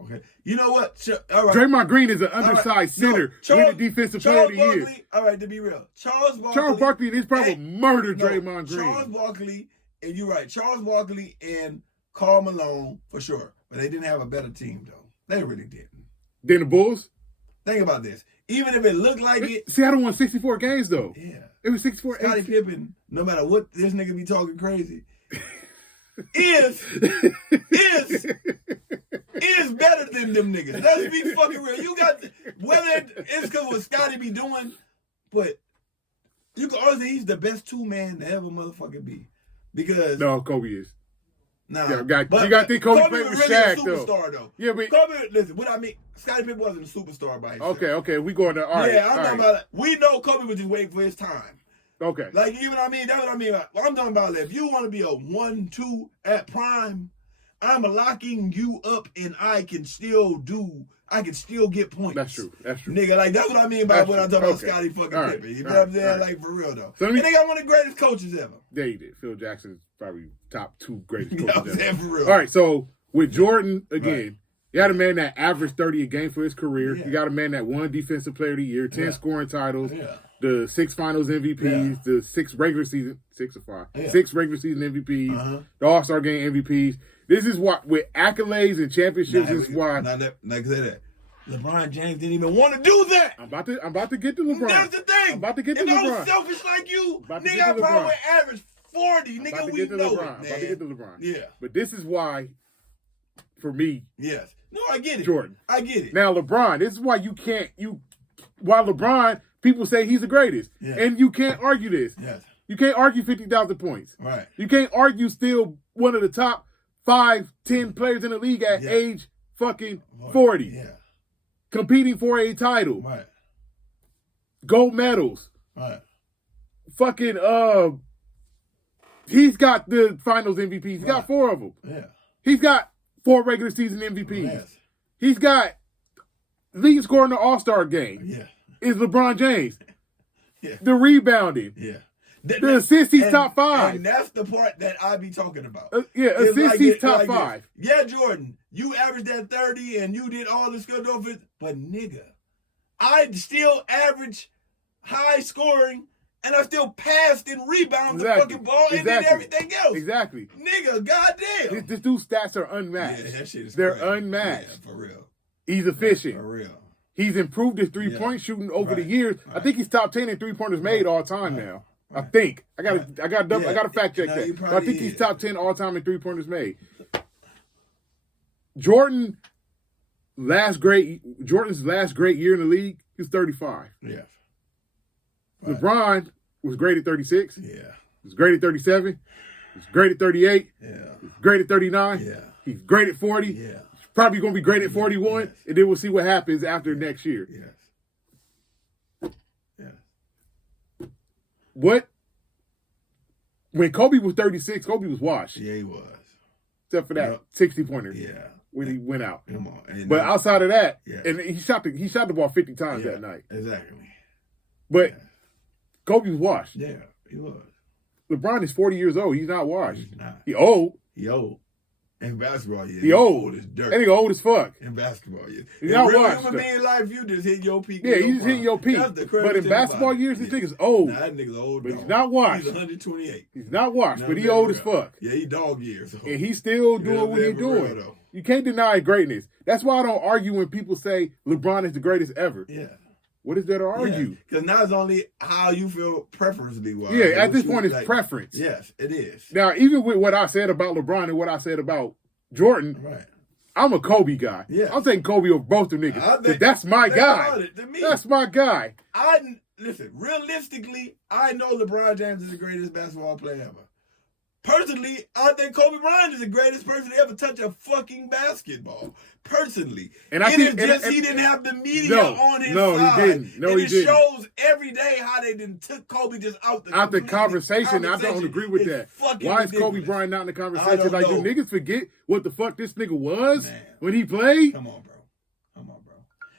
Okay. You know what? All right. Draymond Green is an undersized center. Winning defensive player of the year. All right, to be real. Charles Barkley and his probably murdered Draymond Green. Charles Barkley, and you're right. Charles Barkley and Karl Malone for sure. But they didn't have a better team, though. They really didn't. Then the Bulls? Think about this. Even if it looked like it. Seattle won 64 games, though. Yeah. It was 64. Scottie Pippen, no matter what this nigga be talking crazy, is better than them niggas. Let's be fucking real. You got whether it's because what Scottie be doing, but You can honestly, he's the best two-man to ever motherfucking be. Because No, Kobe is. nah, Yeah, you got to think Kobe played with was Shaq, really a superstar though. Yeah, but Kobe, listen, what I mean, Scottie Pippen wasn't a superstar by himself. okay, we going to all right. Yeah, I'm talking about. We know Kobe was just waiting for his time. Okay. Like, you know what I mean? That's what I mean. I'm talking about, like, if you want to be a 1-2 at prime, I'm locking you up and I can still get points. That's true. Nigga, like, that's what I mean by when I talk about Okay. Scottie fucking All right. Pippen. You know All what I'm saying? right. Like, for real, though. So And they got one of the greatest coaches ever. Yeah, he did. Phil Jackson's probably top 2 greatest You know coaches what I'm saying? ever. For real. All right, so with Jordan, again, Right. you had a man that averaged 30 a game for his career. Yeah. You got a man that won Defensive Player of the Year, 10 scoring titles, Yeah. the 6 Finals MVPs, the 6 regular season, 6 or 5, Yeah. 6 regular season MVPs, the All-Star Game MVPs. This is what, with accolades and championships, this is why. Not to say that. LeBron James didn't even want to do that. I'm about to get to LeBron. That's the thing. I'm about to get to if I was LeBron. selfish like you, About to nigga, get I to probably LeBron. would average 40. I'm Nigga, about to we get to know LeBron. it, I'm about to get to LeBron. Yeah. But this is why, for me, Yes. No, I get it. Jordan. I get it. Now, LeBron, this is why while LeBron, people say he's the greatest. Yeah. And you can't argue this. Yes. You can't argue 50,000 points. Right. You can't argue still one of the top 5, 10 players in the league at age fucking 40. Yeah. Competing for a title. Right. Gold medals. Right. Fucking, he's got the finals MVPs. He's got 4 of them. Yeah. He's got 4 regular season MVPs. Yes. He's got leading scorer in the All-Star game. Yeah. Is LeBron James. Yeah. The rebounding. Yeah. The assists, he's top 5. And that's the part that I be talking about. Assists, It's like he's it- top like 5. this. Yeah, Jordan, you averaged that 30 and you did all this good offense, but nigga, I still average high scoring and I still passed and rebounded the fucking ball and did everything else. Exactly. Nigga, goddamn. This dude's stats are unmatched. Yeah, that shit is They're crazy. unmatched. Yeah, for real. He's efficient. For real. He's improved his 3-point shooting over the years. I think he's top 10 in 3-pointers made all time now. I think. I gotta fact check No, that. But I think he's top 10 all time in 3-pointers made. Jordan's last great year in the league, he was 35. Yeah. LeBron was great at 36. Yeah. He was great at 37. He was great at 38. Yeah. He was great at 39. Yeah. He's great at 40. Yeah. He's probably going to be great at 41. Yes. And then we'll see what happens after next year. Yes. Yes. When Kobe was 36, Kobe was washed. Yeah, he was. Except for that 60-pointer Yeah. when he went out. Come on. And But outside of that, Yeah. and he shot the ball 50 times that night. Exactly. But Kobe was washed. Yeah, he was. LeBron is 40 years old. He's not washed. He's not. He old. He old. In basketball, yeah. He old. as dirt. That nigga old as fuck. In basketball, yeah. He's In not real washed, human though. being life, you just hit your peak. Yeah, no he's just hitting your problem. peak. That's the crazy But in thing basketball about it. years, this nigga's old. Nah, that nigga's old. But dog. he's not washed. He's 128. He's not washed, Nah, but he that's old real. as fuck. Yeah, he dog years. So. And he's still You doing know what he's for real, doing. though. You can't deny greatness. That's why I don't argue when people say LeBron is the greatest ever. Yeah. What is there to argue? Because now it's only how you feel preferably wise. Yeah, at this What point, you it's like. preference. Yes, it is. Now, even with what I said about LeBron and what I said about Jordan, Right. I'm a Kobe guy. Yeah. I'm taking Kobe over both the niggas. I 'Cause think- that's my think guy. about it, to me. That's my guy. Listen, realistically, I know LeBron James is the greatest basketball player ever. Personally, I think Kobe Bryant is the greatest person to ever touch a fucking basketball. Personally. And I it think- is just and- he didn't have the media No, on his no, he side. didn't. No, and he it didn't. shows every day how they didn't took Kobe just out the Conversation. I don't agree with It's that. fucking Why is Kobe ridiculous. Bryant not in the I conversation? don't Like, do know. niggas forget what the fuck this nigga was Man. when he played? Come on, bro. Come on, bro.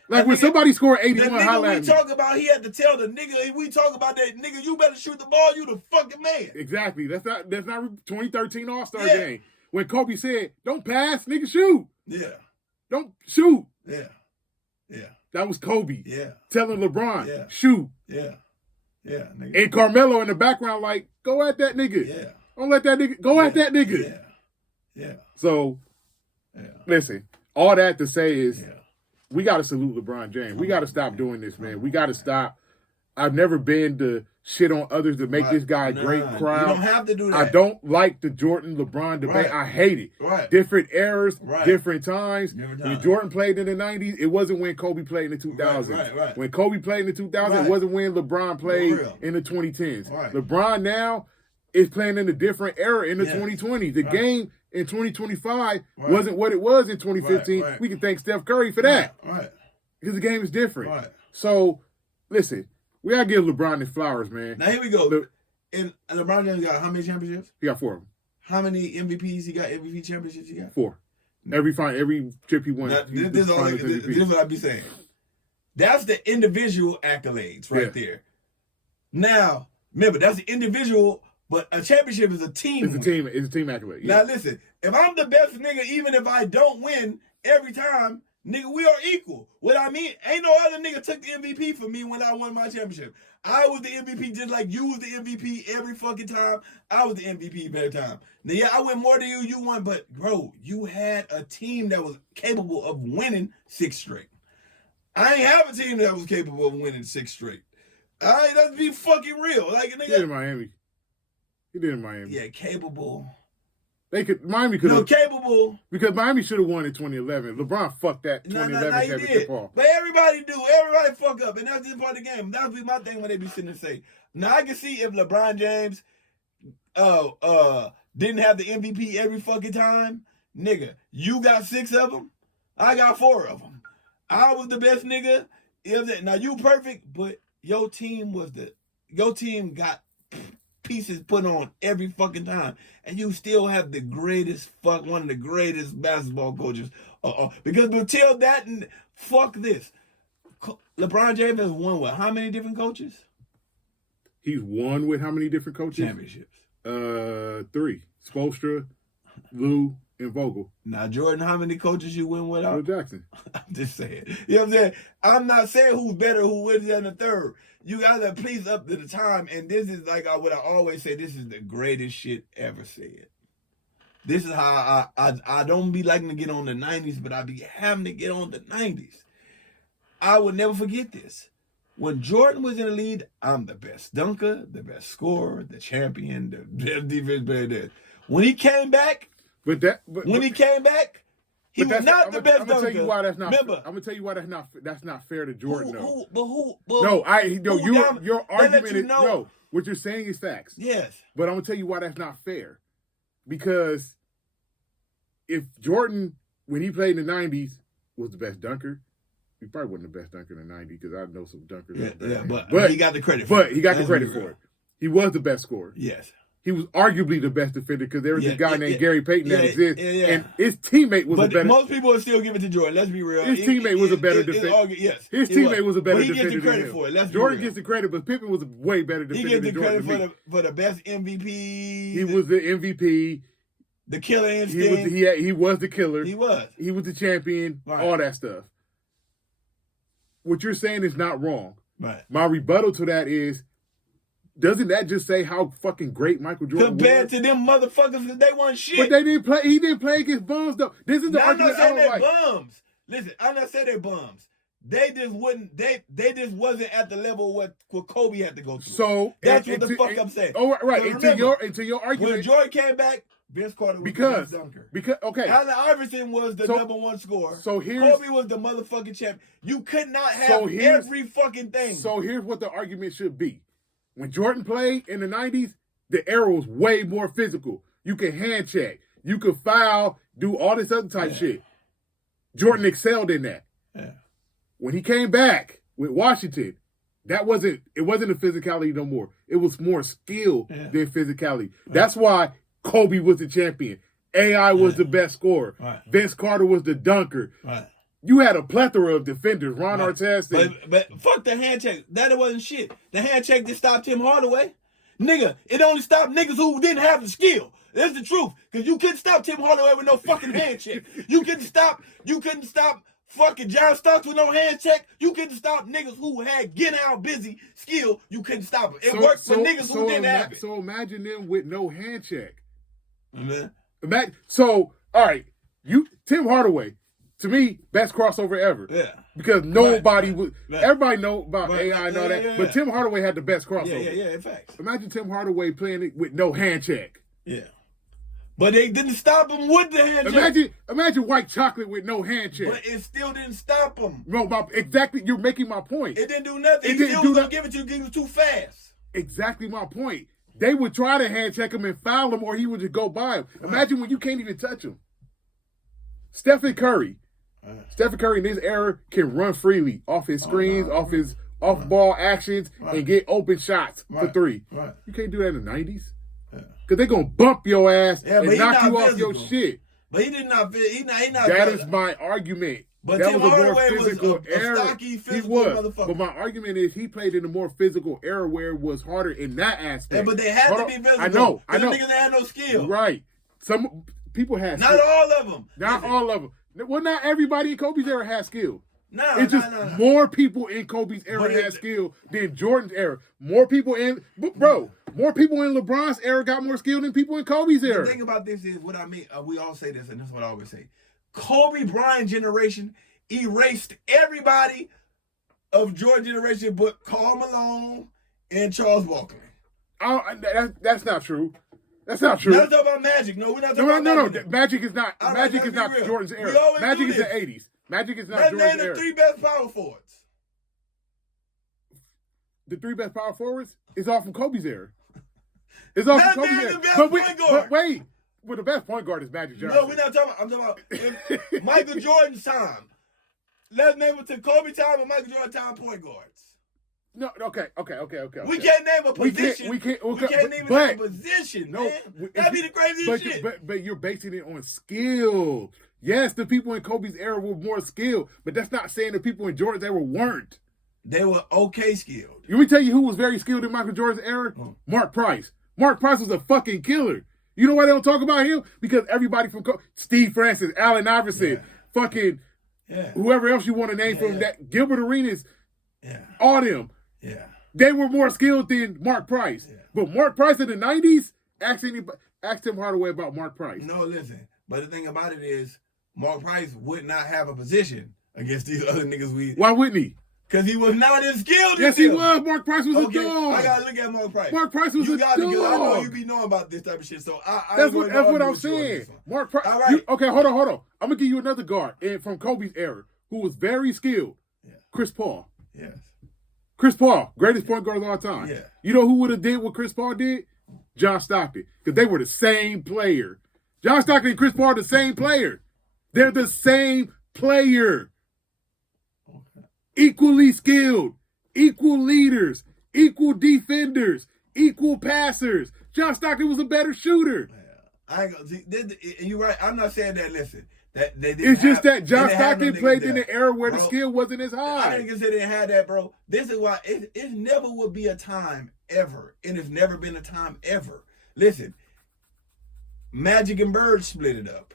Like, That when nigga- somebody scored The 81, holla nigga at we me. talk about, he had to tell the nigga, we talk about that nigga, you better shoot the ball, you the fucking man. Exactly. That's not 2013 All-Star Yeah. game. When Kobe said, don't pass, nigga, shoot. Yeah, Don't shoot. yeah, yeah, That was Kobe yeah, telling LeBron, Yeah. shoot. yeah, yeah, nigga. And Carmelo in the background like, go at that nigga. Yeah, Don't let that nigga, go at that nigga. yeah, yeah, So, yeah, listen, all that to say is, yeah. we got to salute LeBron James. We got to stop doing this, man. We got to stop. I've never been the shit on others to make this guy a great crowd. You don't have to do that. I don't like the Jordan-LeBron debate. Right. I hate it. Right. Different eras, Right. different times. When Jordan played in the 90s, it wasn't when Kobe played in the 2000s. Right. When Kobe played in the 2000s, it wasn't when LeBron played in the 2010s. Right. LeBron now is playing in a different era in the 2020s. The game in 2025 wasn't what it was in 2015. We can thank Steph Curry for that. Right. Because the game is different. Right. So, listen, we got to give LeBron his flowers, man. Now, here we go. And LeBron James got how many championships? He got 4 of them. How many MVPs he got? MVP championships he got? 4. Every trip he won. Now, this is what I be saying. That's the individual accolades right there. Now, remember, that's the individual, but a championship is a team. It's a team accolade. Now, listen, if I'm the best nigga, even if I don't win every time, nigga, we are equal. What I mean, ain't no other nigga took the MVP for me when I won my championship. I was the MVP just like you was the MVP every fucking time. I was the MVP every time. Now, yeah, I win more than you. You won, but bro, you had a team that was capable of winning 6 straight. I ain't have a team that was capable of winning 6 straight. All right, let's be fucking real. Like, nigga, He did in Miami. Yeah, capable. Miami could have. Capable. Because Miami should have won in 2011. LeBron fucked that 2011 championship off. But everybody do. Everybody fuck up. And that's just part of the game. That would be my thing when they be sitting and say. Now, I can see if LeBron James didn't have the MVP every fucking time. Nigga, you got 6 of them. I got 4 of them. I was the best nigga. Now, you perfect, but your team got pieces put on every fucking time, and you still have the greatest one of the greatest basketball coaches. Because until that, fuck this. LeBron James has won with how many different coaches? He's won with how many different coaches? Championships. 3. Spoelstra, Lou, and Vogel. Now, Jordan, how many coaches you win without? Phil Jackson. I'm just saying. You know what I'm saying? I'm not saying who's better, who wins in the third. You got to please up to the time. And this is like what I always say, this is the greatest shit ever said. This is how I don't be liking to get on the 90s, but I be having to get on the 90s. I will never forget this. When Jordan was in the lead, I'm the best dunker, the best scorer, the champion, the best defense player. When he came back, he was not the best dunker. I'm gonna tell you why that's not. Remember, I'm gonna tell you why that's not fair to Jordan. Your argument is no. What you're saying is facts. Yes, but I'm gonna tell you why that's not fair. Because if Jordan, when he played in the '90s, was the best dunker, he probably wasn't the best dunker in the '90s because I know some dunkers. But he got the credit. For it. He got the credit for it. He was the best scorer. Yes. He was arguably the best defender because there was a guy named Gary Payton that exists, and his teammate was a better. Most people will still give it to Jordan. Let's be real. His teammate was a better defender. Yes, his teammate was a better defender. He gets the credit for it. Jordan gets the credit, but Pippen was a way better defender. He gets the than credit for the best MVP. He was the MVP. The killer instinct. He was the killer. He was the champion. Right. All that stuff. What you're saying is not wrong. Right. My rebuttal to that is, doesn't that just say how fucking great Michael Jordan compared was? to them motherfuckers that they weren't shit? But they didn't play. He didn't play against bums though. This is the argument I don't like. I'm not saying they're bums. Listen, I'm not saying they're bums. They just wouldn't. They just wasn't at the level what Kobe had to go through. So that's what the fuck I'm saying. Oh right. So into your argument, when Jordan came back, Vince Carter was the best dunker. Okay. Allen Iverson was the number 1 scorer. So Kobe was the motherfucking champ. You could not have every fucking thing. So here's what the argument should be. When Jordan played in the 90s, the era was way more physical. You could hand check. You could foul, do all this other type shit. Jordan excelled in that. Yeah. When he came back with Washington, it wasn't a physicality no more. It was more skill than physicality. Right. That's why Kobe was the champion. AI was the best scorer. Right. Vince Carter was the dunker. Right. You had a plethora of defenders. Ron Artest. But fuck the handshake. That wasn't shit. The handshake just stopped Tim Hardaway. Nigga, it only stopped niggas who didn't have the skill. That's the truth. Because you couldn't stop Tim Hardaway with no fucking handshake. You couldn't stop fucking John Starks with no handshake. You couldn't stop niggas who had get out busy skill. You couldn't stop it. It worked for niggas who didn't have it. So imagine them with no handshake. Mm-hmm. So, all right, Tim Hardaway, To me, best crossover ever. Yeah. Because nobody would. Right. Everybody know about AI and all that. Yeah. But Tim Hardaway had the best crossover. Yeah, in fact. Imagine Tim Hardaway playing it with no hand check. Yeah. But they didn't stop him with the hand check. Imagine white chocolate with no hand check. But it still didn't stop him. No, exactly. You're making my point. It didn't do nothing. It He didn't still do was going nothing. to give it to you because he was too fast. Exactly my point. They would try to hand check him and foul him, or he would just go by him. Imagine when you can't even touch him. Stephen Curry. Stephen Curry in this era can run freely off his screens, off his off-ball actions, and get open shots for three. Right. You can't do that in the 90s. Because they're going to bump your ass and knock you off your shit. But he did not fit. He not That is my argument. But that Tim was a more Hardaway physical was a era. stocky, physical he was. motherfucker. But my argument is he played in a more physical era where it was harder in that aspect. Yeah, but they had to be physical. I know. The niggas had no skill. Right. Some people had Not skill. all of them. Not all of them. Well, not everybody in Kobe's era had skill. No, It's just more people in Kobe's era had skill than Jordan's era. More people in LeBron's era got more skill than people in Kobe's era. The thing about this is what I mean. We all say this, and this is what I always say. Kobe Bryant generation erased everybody of Jordan generation but Karl Malone and Charles Barkley. That's not true. That's not true. We're not talking about Magic. No, we're not talking about Magic. No. Magic is not. All Magic right, is not real. Jordan's era. We always Magic do is the this. '80s. Magic is not Let's Jordan's name the era. three best power forwards. The three best power forwards is all from Kobe's era. It's all from Let's Kobe's name era. the best But point guard. wait. Well, the best point guard is Magic Johnson. No, we're not talking about. I'm talking about in Michael Jordan's time. Let's name it to Kobe time and Michael Jordan time point guards. No, okay. We can't name a position. We can't Even name a position, no, man. That'd be the craziest shit. But you're basing it on skill. Yes, the people in Kobe's era were more skilled, but that's not saying the people in Jordan's era weren't. They were okay skilled. Let me tell you who was very skilled in Michael Jordan's era? Mark Price. Mark Price was a fucking killer. You know why they don't talk about him? Because everybody from Steve Francis, Allen Iverson, fucking whoever else you want to name from that, Gilbert Arenas, all them. Yeah. They were more skilled than Mark Price. Yeah. But Mark Price in the 90s, ask Tim Hardaway about Mark Price. No, listen. But the thing about it is, Mark Price would not have a position against these other niggas. Why wouldn't he? Because he was not as skilled Yes, as he them. was. Mark Price was a dog. I got to look at Mark Price. Mark Price was a dog. I know you be knowing about this type of shit, so that's what I'm saying. Mark Price. All right. Okay, hold on. I'm going to give you another guard from Kobe's era who was very skilled. Yeah. Chris Paul. Yes. Chris Paul, greatest point guard of all time. Yeah. You know who would have did what Chris Paul did? John Stockton. Because they were the same player. John Stockton and Chris Paul are the same player. They're the same player. Okay. Equally skilled, equal leaders, equal defenders, equal passers. John Stockton was a better shooter. Yeah. I ain't gonna see. You're right. I'm not saying that. Listen, that they it's just that John Stockton played in the an era where the skill wasn't as high. I didn't say they had that, bro. This is why it never will be a time ever, and it's never been a time ever. Listen, Magic and Bird split it up.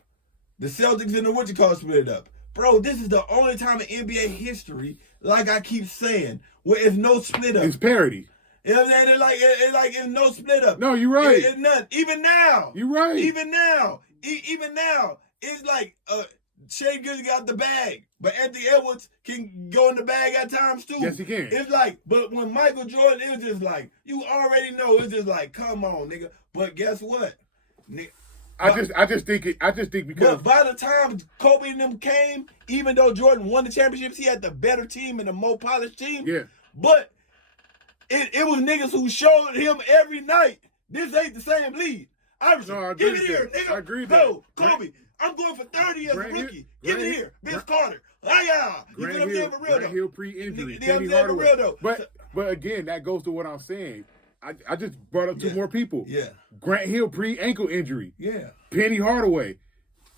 The Celtics and the split it up. Bro, this is the only time in NBA history, like I keep saying, where it's no split up. It's parity. You know what I'm saying? It's no split up. No, you're right. It's nothing. Even now. You're right. Even now. Even now. It's like Shea Gilgeous got the bag, but Anthony Edwards can go in the bag at times too. Yes, he can. It's like, but when Michael Jordan, it was just like, you already know, it's just like, come on, nigga. But guess what? I just think because But by the time Kobe and them came, even though Jordan won the championships, he had the better team and the more polished team. Yeah. But it was niggas who showed him every night, this ain't the same lead. Give it here, nigga. I agree with Go, that. Kobe. I'm going for 30 as a rookie. Give it here. Vince Carter. You Grant know what I'm saying for real, Grant though. Hill pre-injury. You know what I'm Penny saying for Hardaway. real, though. But again, that goes to what I'm saying. I just brought up two more people. Yeah. Grant Hill pre-ankle injury. Yeah. Penny Hardaway.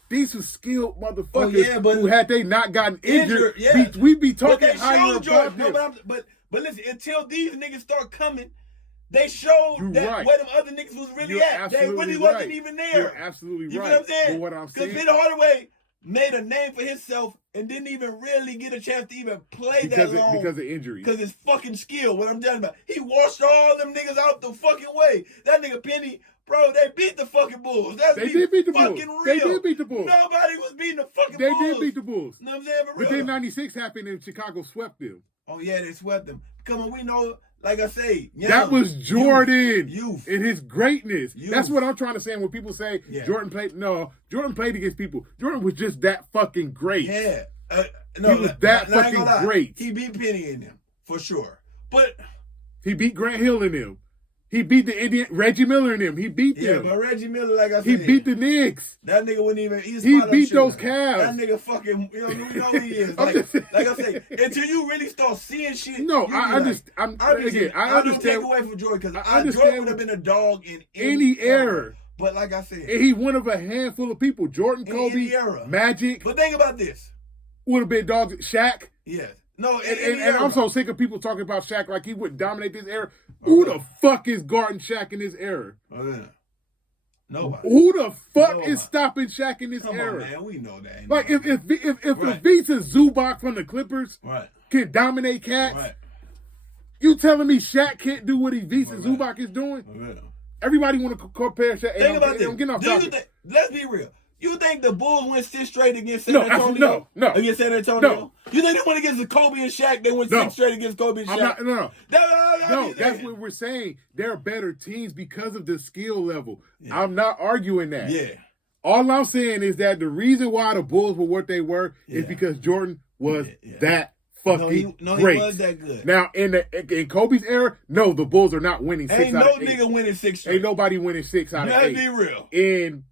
These were skilled motherfuckers but who, had they not gotten injured, yeah. we'd be talking But they higher showed above Jordan. them. But listen, until these niggas start coming, they showed where them other niggas was really at. They really wasn't even there. You're absolutely You right. know what I'm saying? But what I'm saying, because Penny Hardaway made a name for himself and didn't even really get a chance to even play that long. Because of injuries. Because his fucking skill, what I'm talking about. He washed all them niggas out the fucking way. That nigga Penny Bro, they beat the fucking Bulls. They did beat the Bulls. Fucking real. They did beat the Bulls. Nobody was beating the fucking They Bulls. did beat the Bulls. You know what I'm saying? For But real. then 96 happened and Chicago swept them. Oh, yeah, they swept them. Come on, we know, like I say. That was Jordan Youth. in his greatness. Youth. That's what I'm trying to say when people say Jordan played. No, Jordan played against people. Jordan was just that fucking great. Yeah. No, he was that fucking great. He beat Penny in them, for sure. But he beat Grant Hill in them. He beat the Indian Reggie Miller in them. He beat them. Yeah, but Reggie Miller, like I said, he beat the Knicks. That nigga wouldn't even. He beat those Cavs. That nigga fucking. You know who he is. Like I say, until you really start seeing shit. No, I understand. I don't take away from Jordan because Jordan would have been a dog in any era. But like I said, and he one of a handful of people. Jordan, Kobe, Magic. But think about this. Would have been dogs. Shaq. Yes. No, and I'm so sick of people talking about Shaq like he would dominate this era. Who the fuck is guarding Shaq in this era? Oh, yeah. Nobody. Who the fuck is stopping Shaq in this era? On, man. We know that. Like if Ivica Zubac from the Clippers can dominate cats, you telling me Shaq can't do what Ivica Zubac is doing? Everybody want to compare Shaq. Think about this. I'm getting off topic. Let's be real. You think the Bulls went 6 straight against San Antonio? No. Against San Antonio? You think they went against Kobe and Shaq? They went 6 straight against Kobe and Shaq? No, that's what we're saying. They're better teams because of the skill level. Yeah. I'm not arguing that. Yeah. All I'm saying is that the reason why the Bulls were what they were is because Jordan was that fucking great. He was that good. Now, in Kobe's era, no, the Bulls are not winning 6 out of 8. Ain't no nigga winning 6 straight. Ain't nobody winning 6 out of 8. Let's be real. In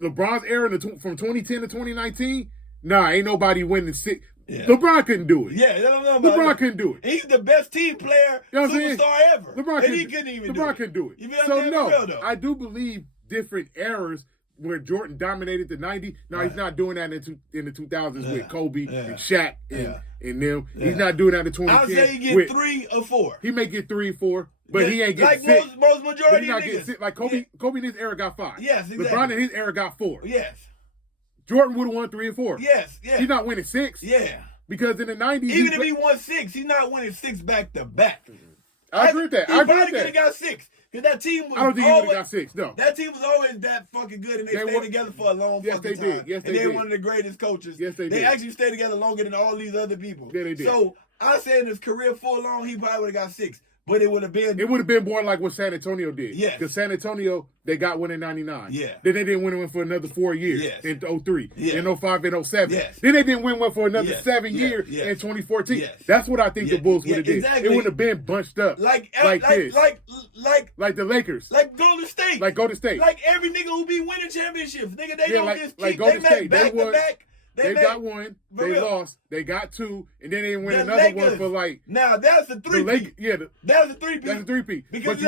LeBron's era from 2010 to 2019, ain't nobody winning 6. Yeah. LeBron couldn't do it. Yeah, LeBron couldn't do it. He's the best team player, superstar ever. LeBron and he couldn't even do it. LeBron couldn't do it. So I do believe different eras where Jordan dominated the 90s. Now he's not doing that in the 2000s with Kobe and Shaq and them. He's not doing that in 2010. I'll say he get 3 or 4. He may get 3 or 4. But he ain't getting 6. Like most majority of niggas. 6. Like Kobe in his era got 5. Yes, exactly. LeBron in his era got 4. Yes. Jordan would have won 3 or 4. Yes. He's not winning 6. Yeah. Because in the 90s... Even if he won 6, he's not winning 6 back to back. I agree with that. He probably could have got 6. Because that team was I don't think he would have got 6, no. That team was always that fucking good, and they stayed together for a long fucking time. Yes, they did. They're one of the greatest coaches. Yes, they did. They actually stayed together longer than all these other people. Yeah, they did. So, I say in his career full long, he probably would have got 6. But it would have been... It would have been more like what San Antonio did. Yes. Because San Antonio, they got one in 99. Yeah. Then they didn't win one for another 4 years in 03. Yeah. In 05 and 07. Yes. Then they didn't win one for another 7 years in 2014. Yes. That's what I think the Bulls would have did. Exactly. It wouldn't have been bunched up like this. Like the Lakers. Like Golden State. Like Golden State. Like every nigga who be winning championships. Nigga, they don't just like keep... Golden They State. make back-to-back... They got 1, they lost, they got 2, and then they didn't win another Lakers, 1 for like... Now, that's the 3-peat. That's a 3-peat. That's a 3-peat. Because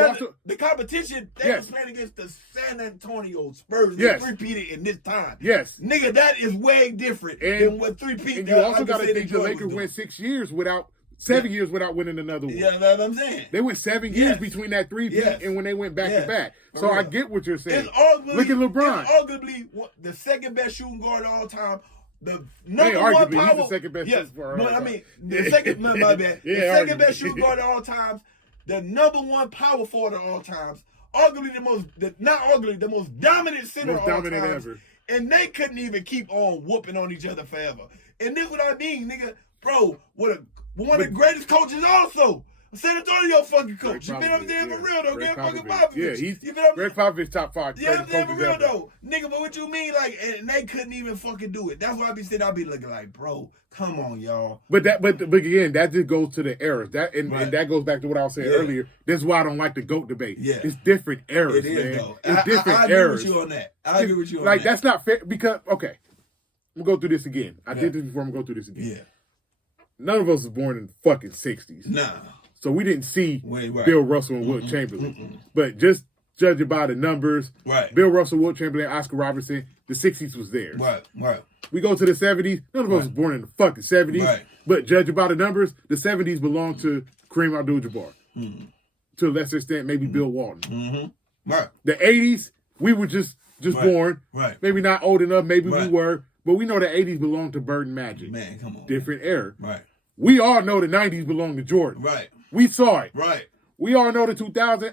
the competition, they was playing against the San Antonio Spurs. They 3-peated in this time. Yes. Nigga, that is way different than what 3-peat... And you also got to think the Lakers went 6 years without... 7 years without winning another one. Yeah, that's what I'm saying. They went 7 years between that 3-peat and when they went back-to-back. So I get what you're saying. Look at LeBron. It's arguably the second best shooting guard of all time. The number one power. He's the second best shooting guard. I mean, the second. My bad. The second best shooting guard of all times. The number one power forward of all times. Arguably the most dominant center of all time. Ever. And they couldn't even keep on whooping on each other forever. And this is what I mean, nigga. Bro, one of the greatest coaches also. San Antonio fucking coach. You been up there for real though, Greg fucking Popovich. Yeah, Greg Popovich top 5. Yeah, I'm there for real though. Nigga, but what you mean? Like, and they couldn't even fucking do it. That's why I be sitting, I be looking like, bro, come on, y'all. But again, that just goes to the eras. And that goes back to what I was saying earlier. That's why I don't like the GOAT debate. Yeah. It's different eras, man. It is though. It's different eras. I agree with you on that. I agree with you on that. Like, that. that's not fair because, okay, I'm going to go through this again. I did this before, I'm going to go through this again. Yeah. None of us was born in the fucking 60s. Nah. So we didn't see Bill Russell and Wilt Chamberlain. But just judging by the numbers, Bill Russell, Wilt Chamberlain, Oscar Robertson, the 60s was there. Right. We go to the 70s. None of us was born in the fucking 70s. Right. But judging by the numbers, the 70s belonged to Kareem Abdul-Jabbar. Mm-hmm. To a lesser extent, maybe Bill Walton. Mm-hmm. Right. The 80s, we were just born. Right. Maybe not old enough. Maybe we were. But we know the 80s belonged to Bird and Magic. Man, come on. Different era. Right. We all know the 90s belonged to Jordan. Right. We saw it. Right. We all know the 2000.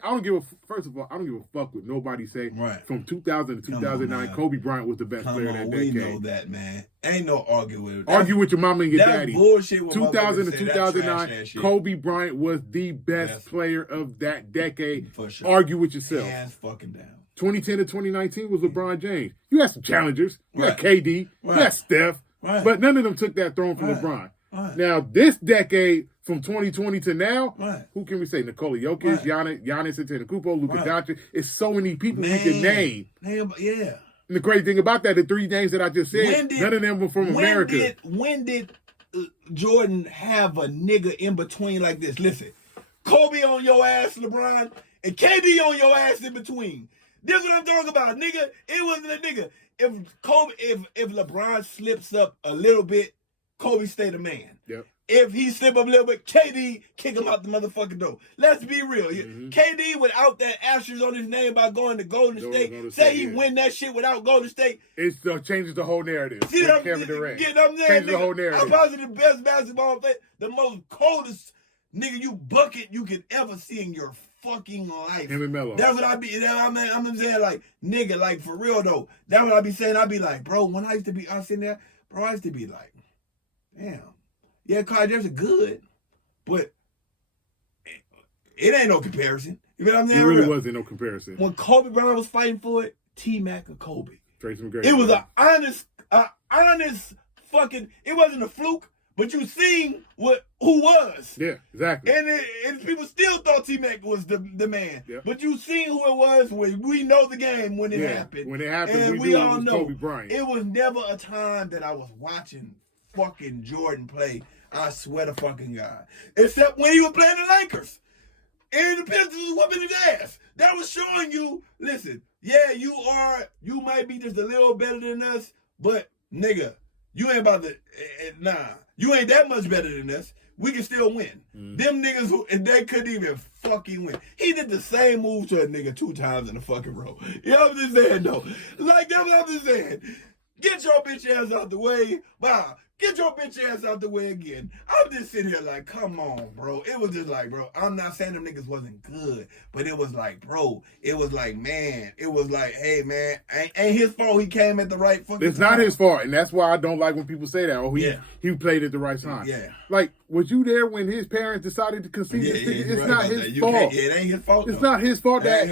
First of all, I don't give a fuck what nobody say. Right. From 2000 to 2009, Kobe Bryant was the best player of that decade. We know that, man. Ain't no arguing with it. Argue with your mama and your daddy. Bullshit. 2000 to 2009, Kobe Bryant was the best player of that decade. For sure. Argue with yourself. Hands fucking down. 2010 to 2019 was LeBron James. You had some challengers. You had KD. You had Steph. Right. But none of them took that throne from LeBron. Right. Now, this decade, from 2020 to now, who can we say? Nikola Jokic, Giannis Antetokounmpo, Luka Doncic. It's so many people we can name. Yeah. And the crazy thing about that, the three names that I just said, none of them were from America. When did Jordan have a nigga in between like this? Listen, Kobe on your ass, LeBron, and KD on your ass in between. This is what I'm talking about, nigga. It wasn't a nigga. If LeBron slips up a little bit, Kobe stay the man. Yep. If he slip up a little bit, KD kick him out the motherfucking door. Let's be real. Mm-hmm. KD without that asterisk on his name by going to Golden State, say he win that shit without Golden State. It changes the whole narrative. See what Kevin Durant. Changes the whole narrative. I'm probably the best basketball player, the most coldest nigga you bucket you could ever see in your fucking life. Him and Melo. That's what I be. I'm saying, like, nigga, like, for real though. That's what I be saying. I be like, bro, when I used to be, I was sitting there, bro, I used to be like, damn. Yeah, Clyde Jefferson good, but it ain't no comparison. You know what I'm saying? It really wasn't no comparison. When Kobe Bryant was fighting for it, T-Mac or Kobe. Tracy McGrady. It was an honest fucking, it wasn't a fluke, but you seen who was. Yeah, exactly. And people still thought T-Mac was the man. Yeah. But you seen who it was when we know the game when it happened. When it happened, and we all knew it was know. Kobe Bryant. It was never a time that I was watching fucking Jordan play. I swear to fucking God. Except when he was playing the Lakers. And the Pistons was whooping his ass. That was showing you, listen, yeah, you might be just a little better than us, but nigga, you ain't about to, you ain't that much better than us. We can still win. Them niggas, they couldn't even fucking win. He did the same move to a nigga 2 times in a fucking row. You know what I'm just saying, though? Like, that's what I'm just saying. Get your bitch ass out the way. Wow. Get your bitch ass out the way again. I'm just sitting here like, come on, bro. It was just like, bro, I'm not saying them niggas wasn't good, but it was like, bro, it was like, man, it was like, hey, man, ain't his fault he came at the right fucking time. It's not his fault, and that's why I don't like when people say that. Oh, he played at the right time. Yeah. Like, was you there when his parents decided to conceive this nigga? It's not his fault. It ain't his fault. It's not his fault that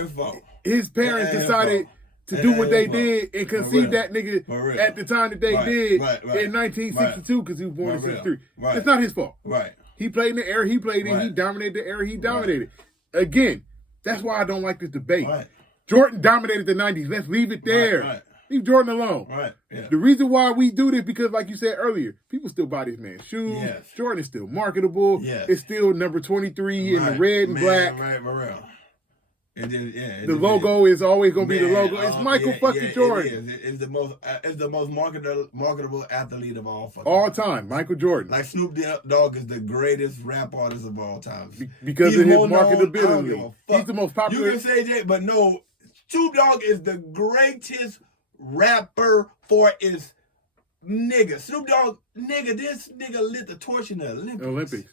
his parents decided to do what they did and conceive that nigga at the time that they did in 1962 because he was born in 63. It's not his fault. Right. He played in the era he played in. He dominated the era he dominated. Again, that's why I don't like this debate. Jordan dominated the 90s. Let's leave it there. Leave Jordan alone. The reason why we do this because, like you said earlier, people still buy this man's shoes. Jordan is still marketable. It's still number 23 in the red and black. The logo is always going to be the logo. It's Michael fucking Jordan. It's the most marketable athlete of all time. Michael Jordan. Like Snoop Dogg is the greatest rap artist of all time. Because of his marketability. He's the most popular. You can say that, but no, Snoop Dogg is the greatest rapper for his nigga. Snoop Dogg, nigga, this nigga lit the torch in the Olympics.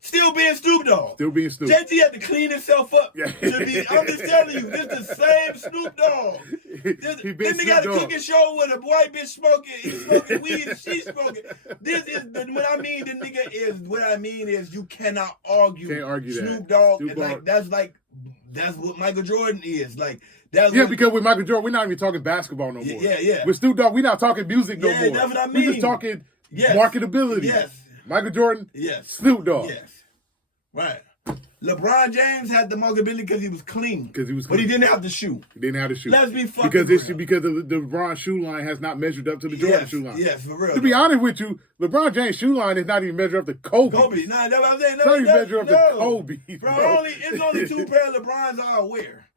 Still being Snoop Dogg. JT had to clean himself up. I'm just telling you, this the same Snoop Dogg. This nigga got a cooking show with a white bitch smoking. He's smoking weed and she's smoking. This is what I mean. The nigga is what I mean is you cannot argue. Can't argue Snoop Dogg. That's what Michael Jordan is like. Because with Michael Jordan, we're not even talking basketball no more. With Snoop Dogg, we're not talking music no more. That's what I mean. We're just talking marketability. Michael Jordan, Snoop Dogg. Right. LeBron James had the marketability because he was clean. But he didn't have to shoot. Let's be fucking because the LeBron shoe line has not measured up to the Jordan shoe line. Yes, for real. To be honest with you, LeBron James' shoe line is not even measured up to Kobe. Nah, that's what I'm saying. It's not even measured up to Kobe. Bro, it's only 2 pairs of LeBrons I wear.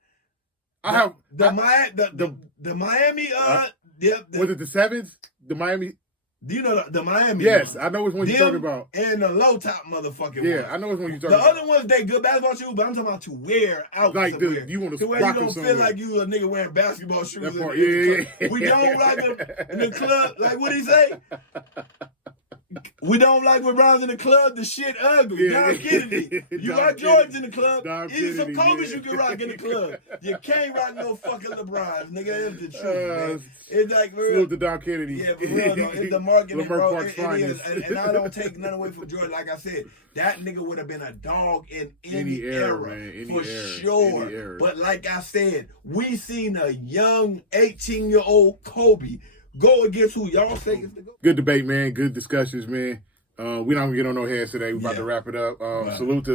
I have the Miami. Was it the sevens? The Miami. Do you know the Miami? Yes, I know which one you're talking about. And the low top motherfucking ones. I know which one you're talking about. The other ones, they good basketball shoes, but I'm talking about to wear out. Like you want to where you don't feel like you a nigga wearing basketball shoes. We don't like them in the club. Like what he say? We don't like when Brown's in the club. The shit ugly. Yeah. Dom Kennedy. You Dom rock Kennedy. Jordans in the club. Dom Even some Kennedy, Kobe's yeah. you can rock in the club. You can't rock no fucking LeBrons, nigga. That's the truth, man. It's like for real. Salute to Dom Kennedy. Yeah, for real though. It's the marketing, Lamar bro. Park's It is. finest. And I don't take nothing away from Jordan. Like I said, that nigga would have been a dog in any era, man. Any for era. sure. Any era. But like I said, we seen a young 18-year-old Kobe go against who y'all say is the GOAT. Good debate, man. Good discussions, man. We don't get on no heads today. We about to wrap it up. Right. Salute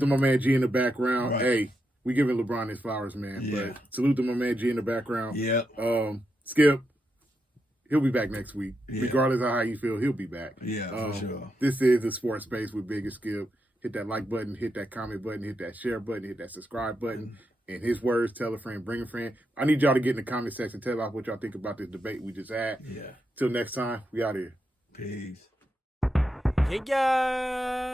to my man G in the background. Right. Hey, we giving LeBron his flowers, man. Yeah. But salute to my man G in the background. Yeah. Skip, he'll be back next week. Yeah. Regardless of how you feel, he'll be back. Yeah, for sure. This is the Sports Space with Big and Skip. Hit that like button, hit that comment button, hit that share button, hit that subscribe button. And his words, tell a friend, bring a friend. I need y'all to get in the comment section, tell us what y'all think about this debate we just had. Yeah. Till next time, we out here. Peace. Yeah.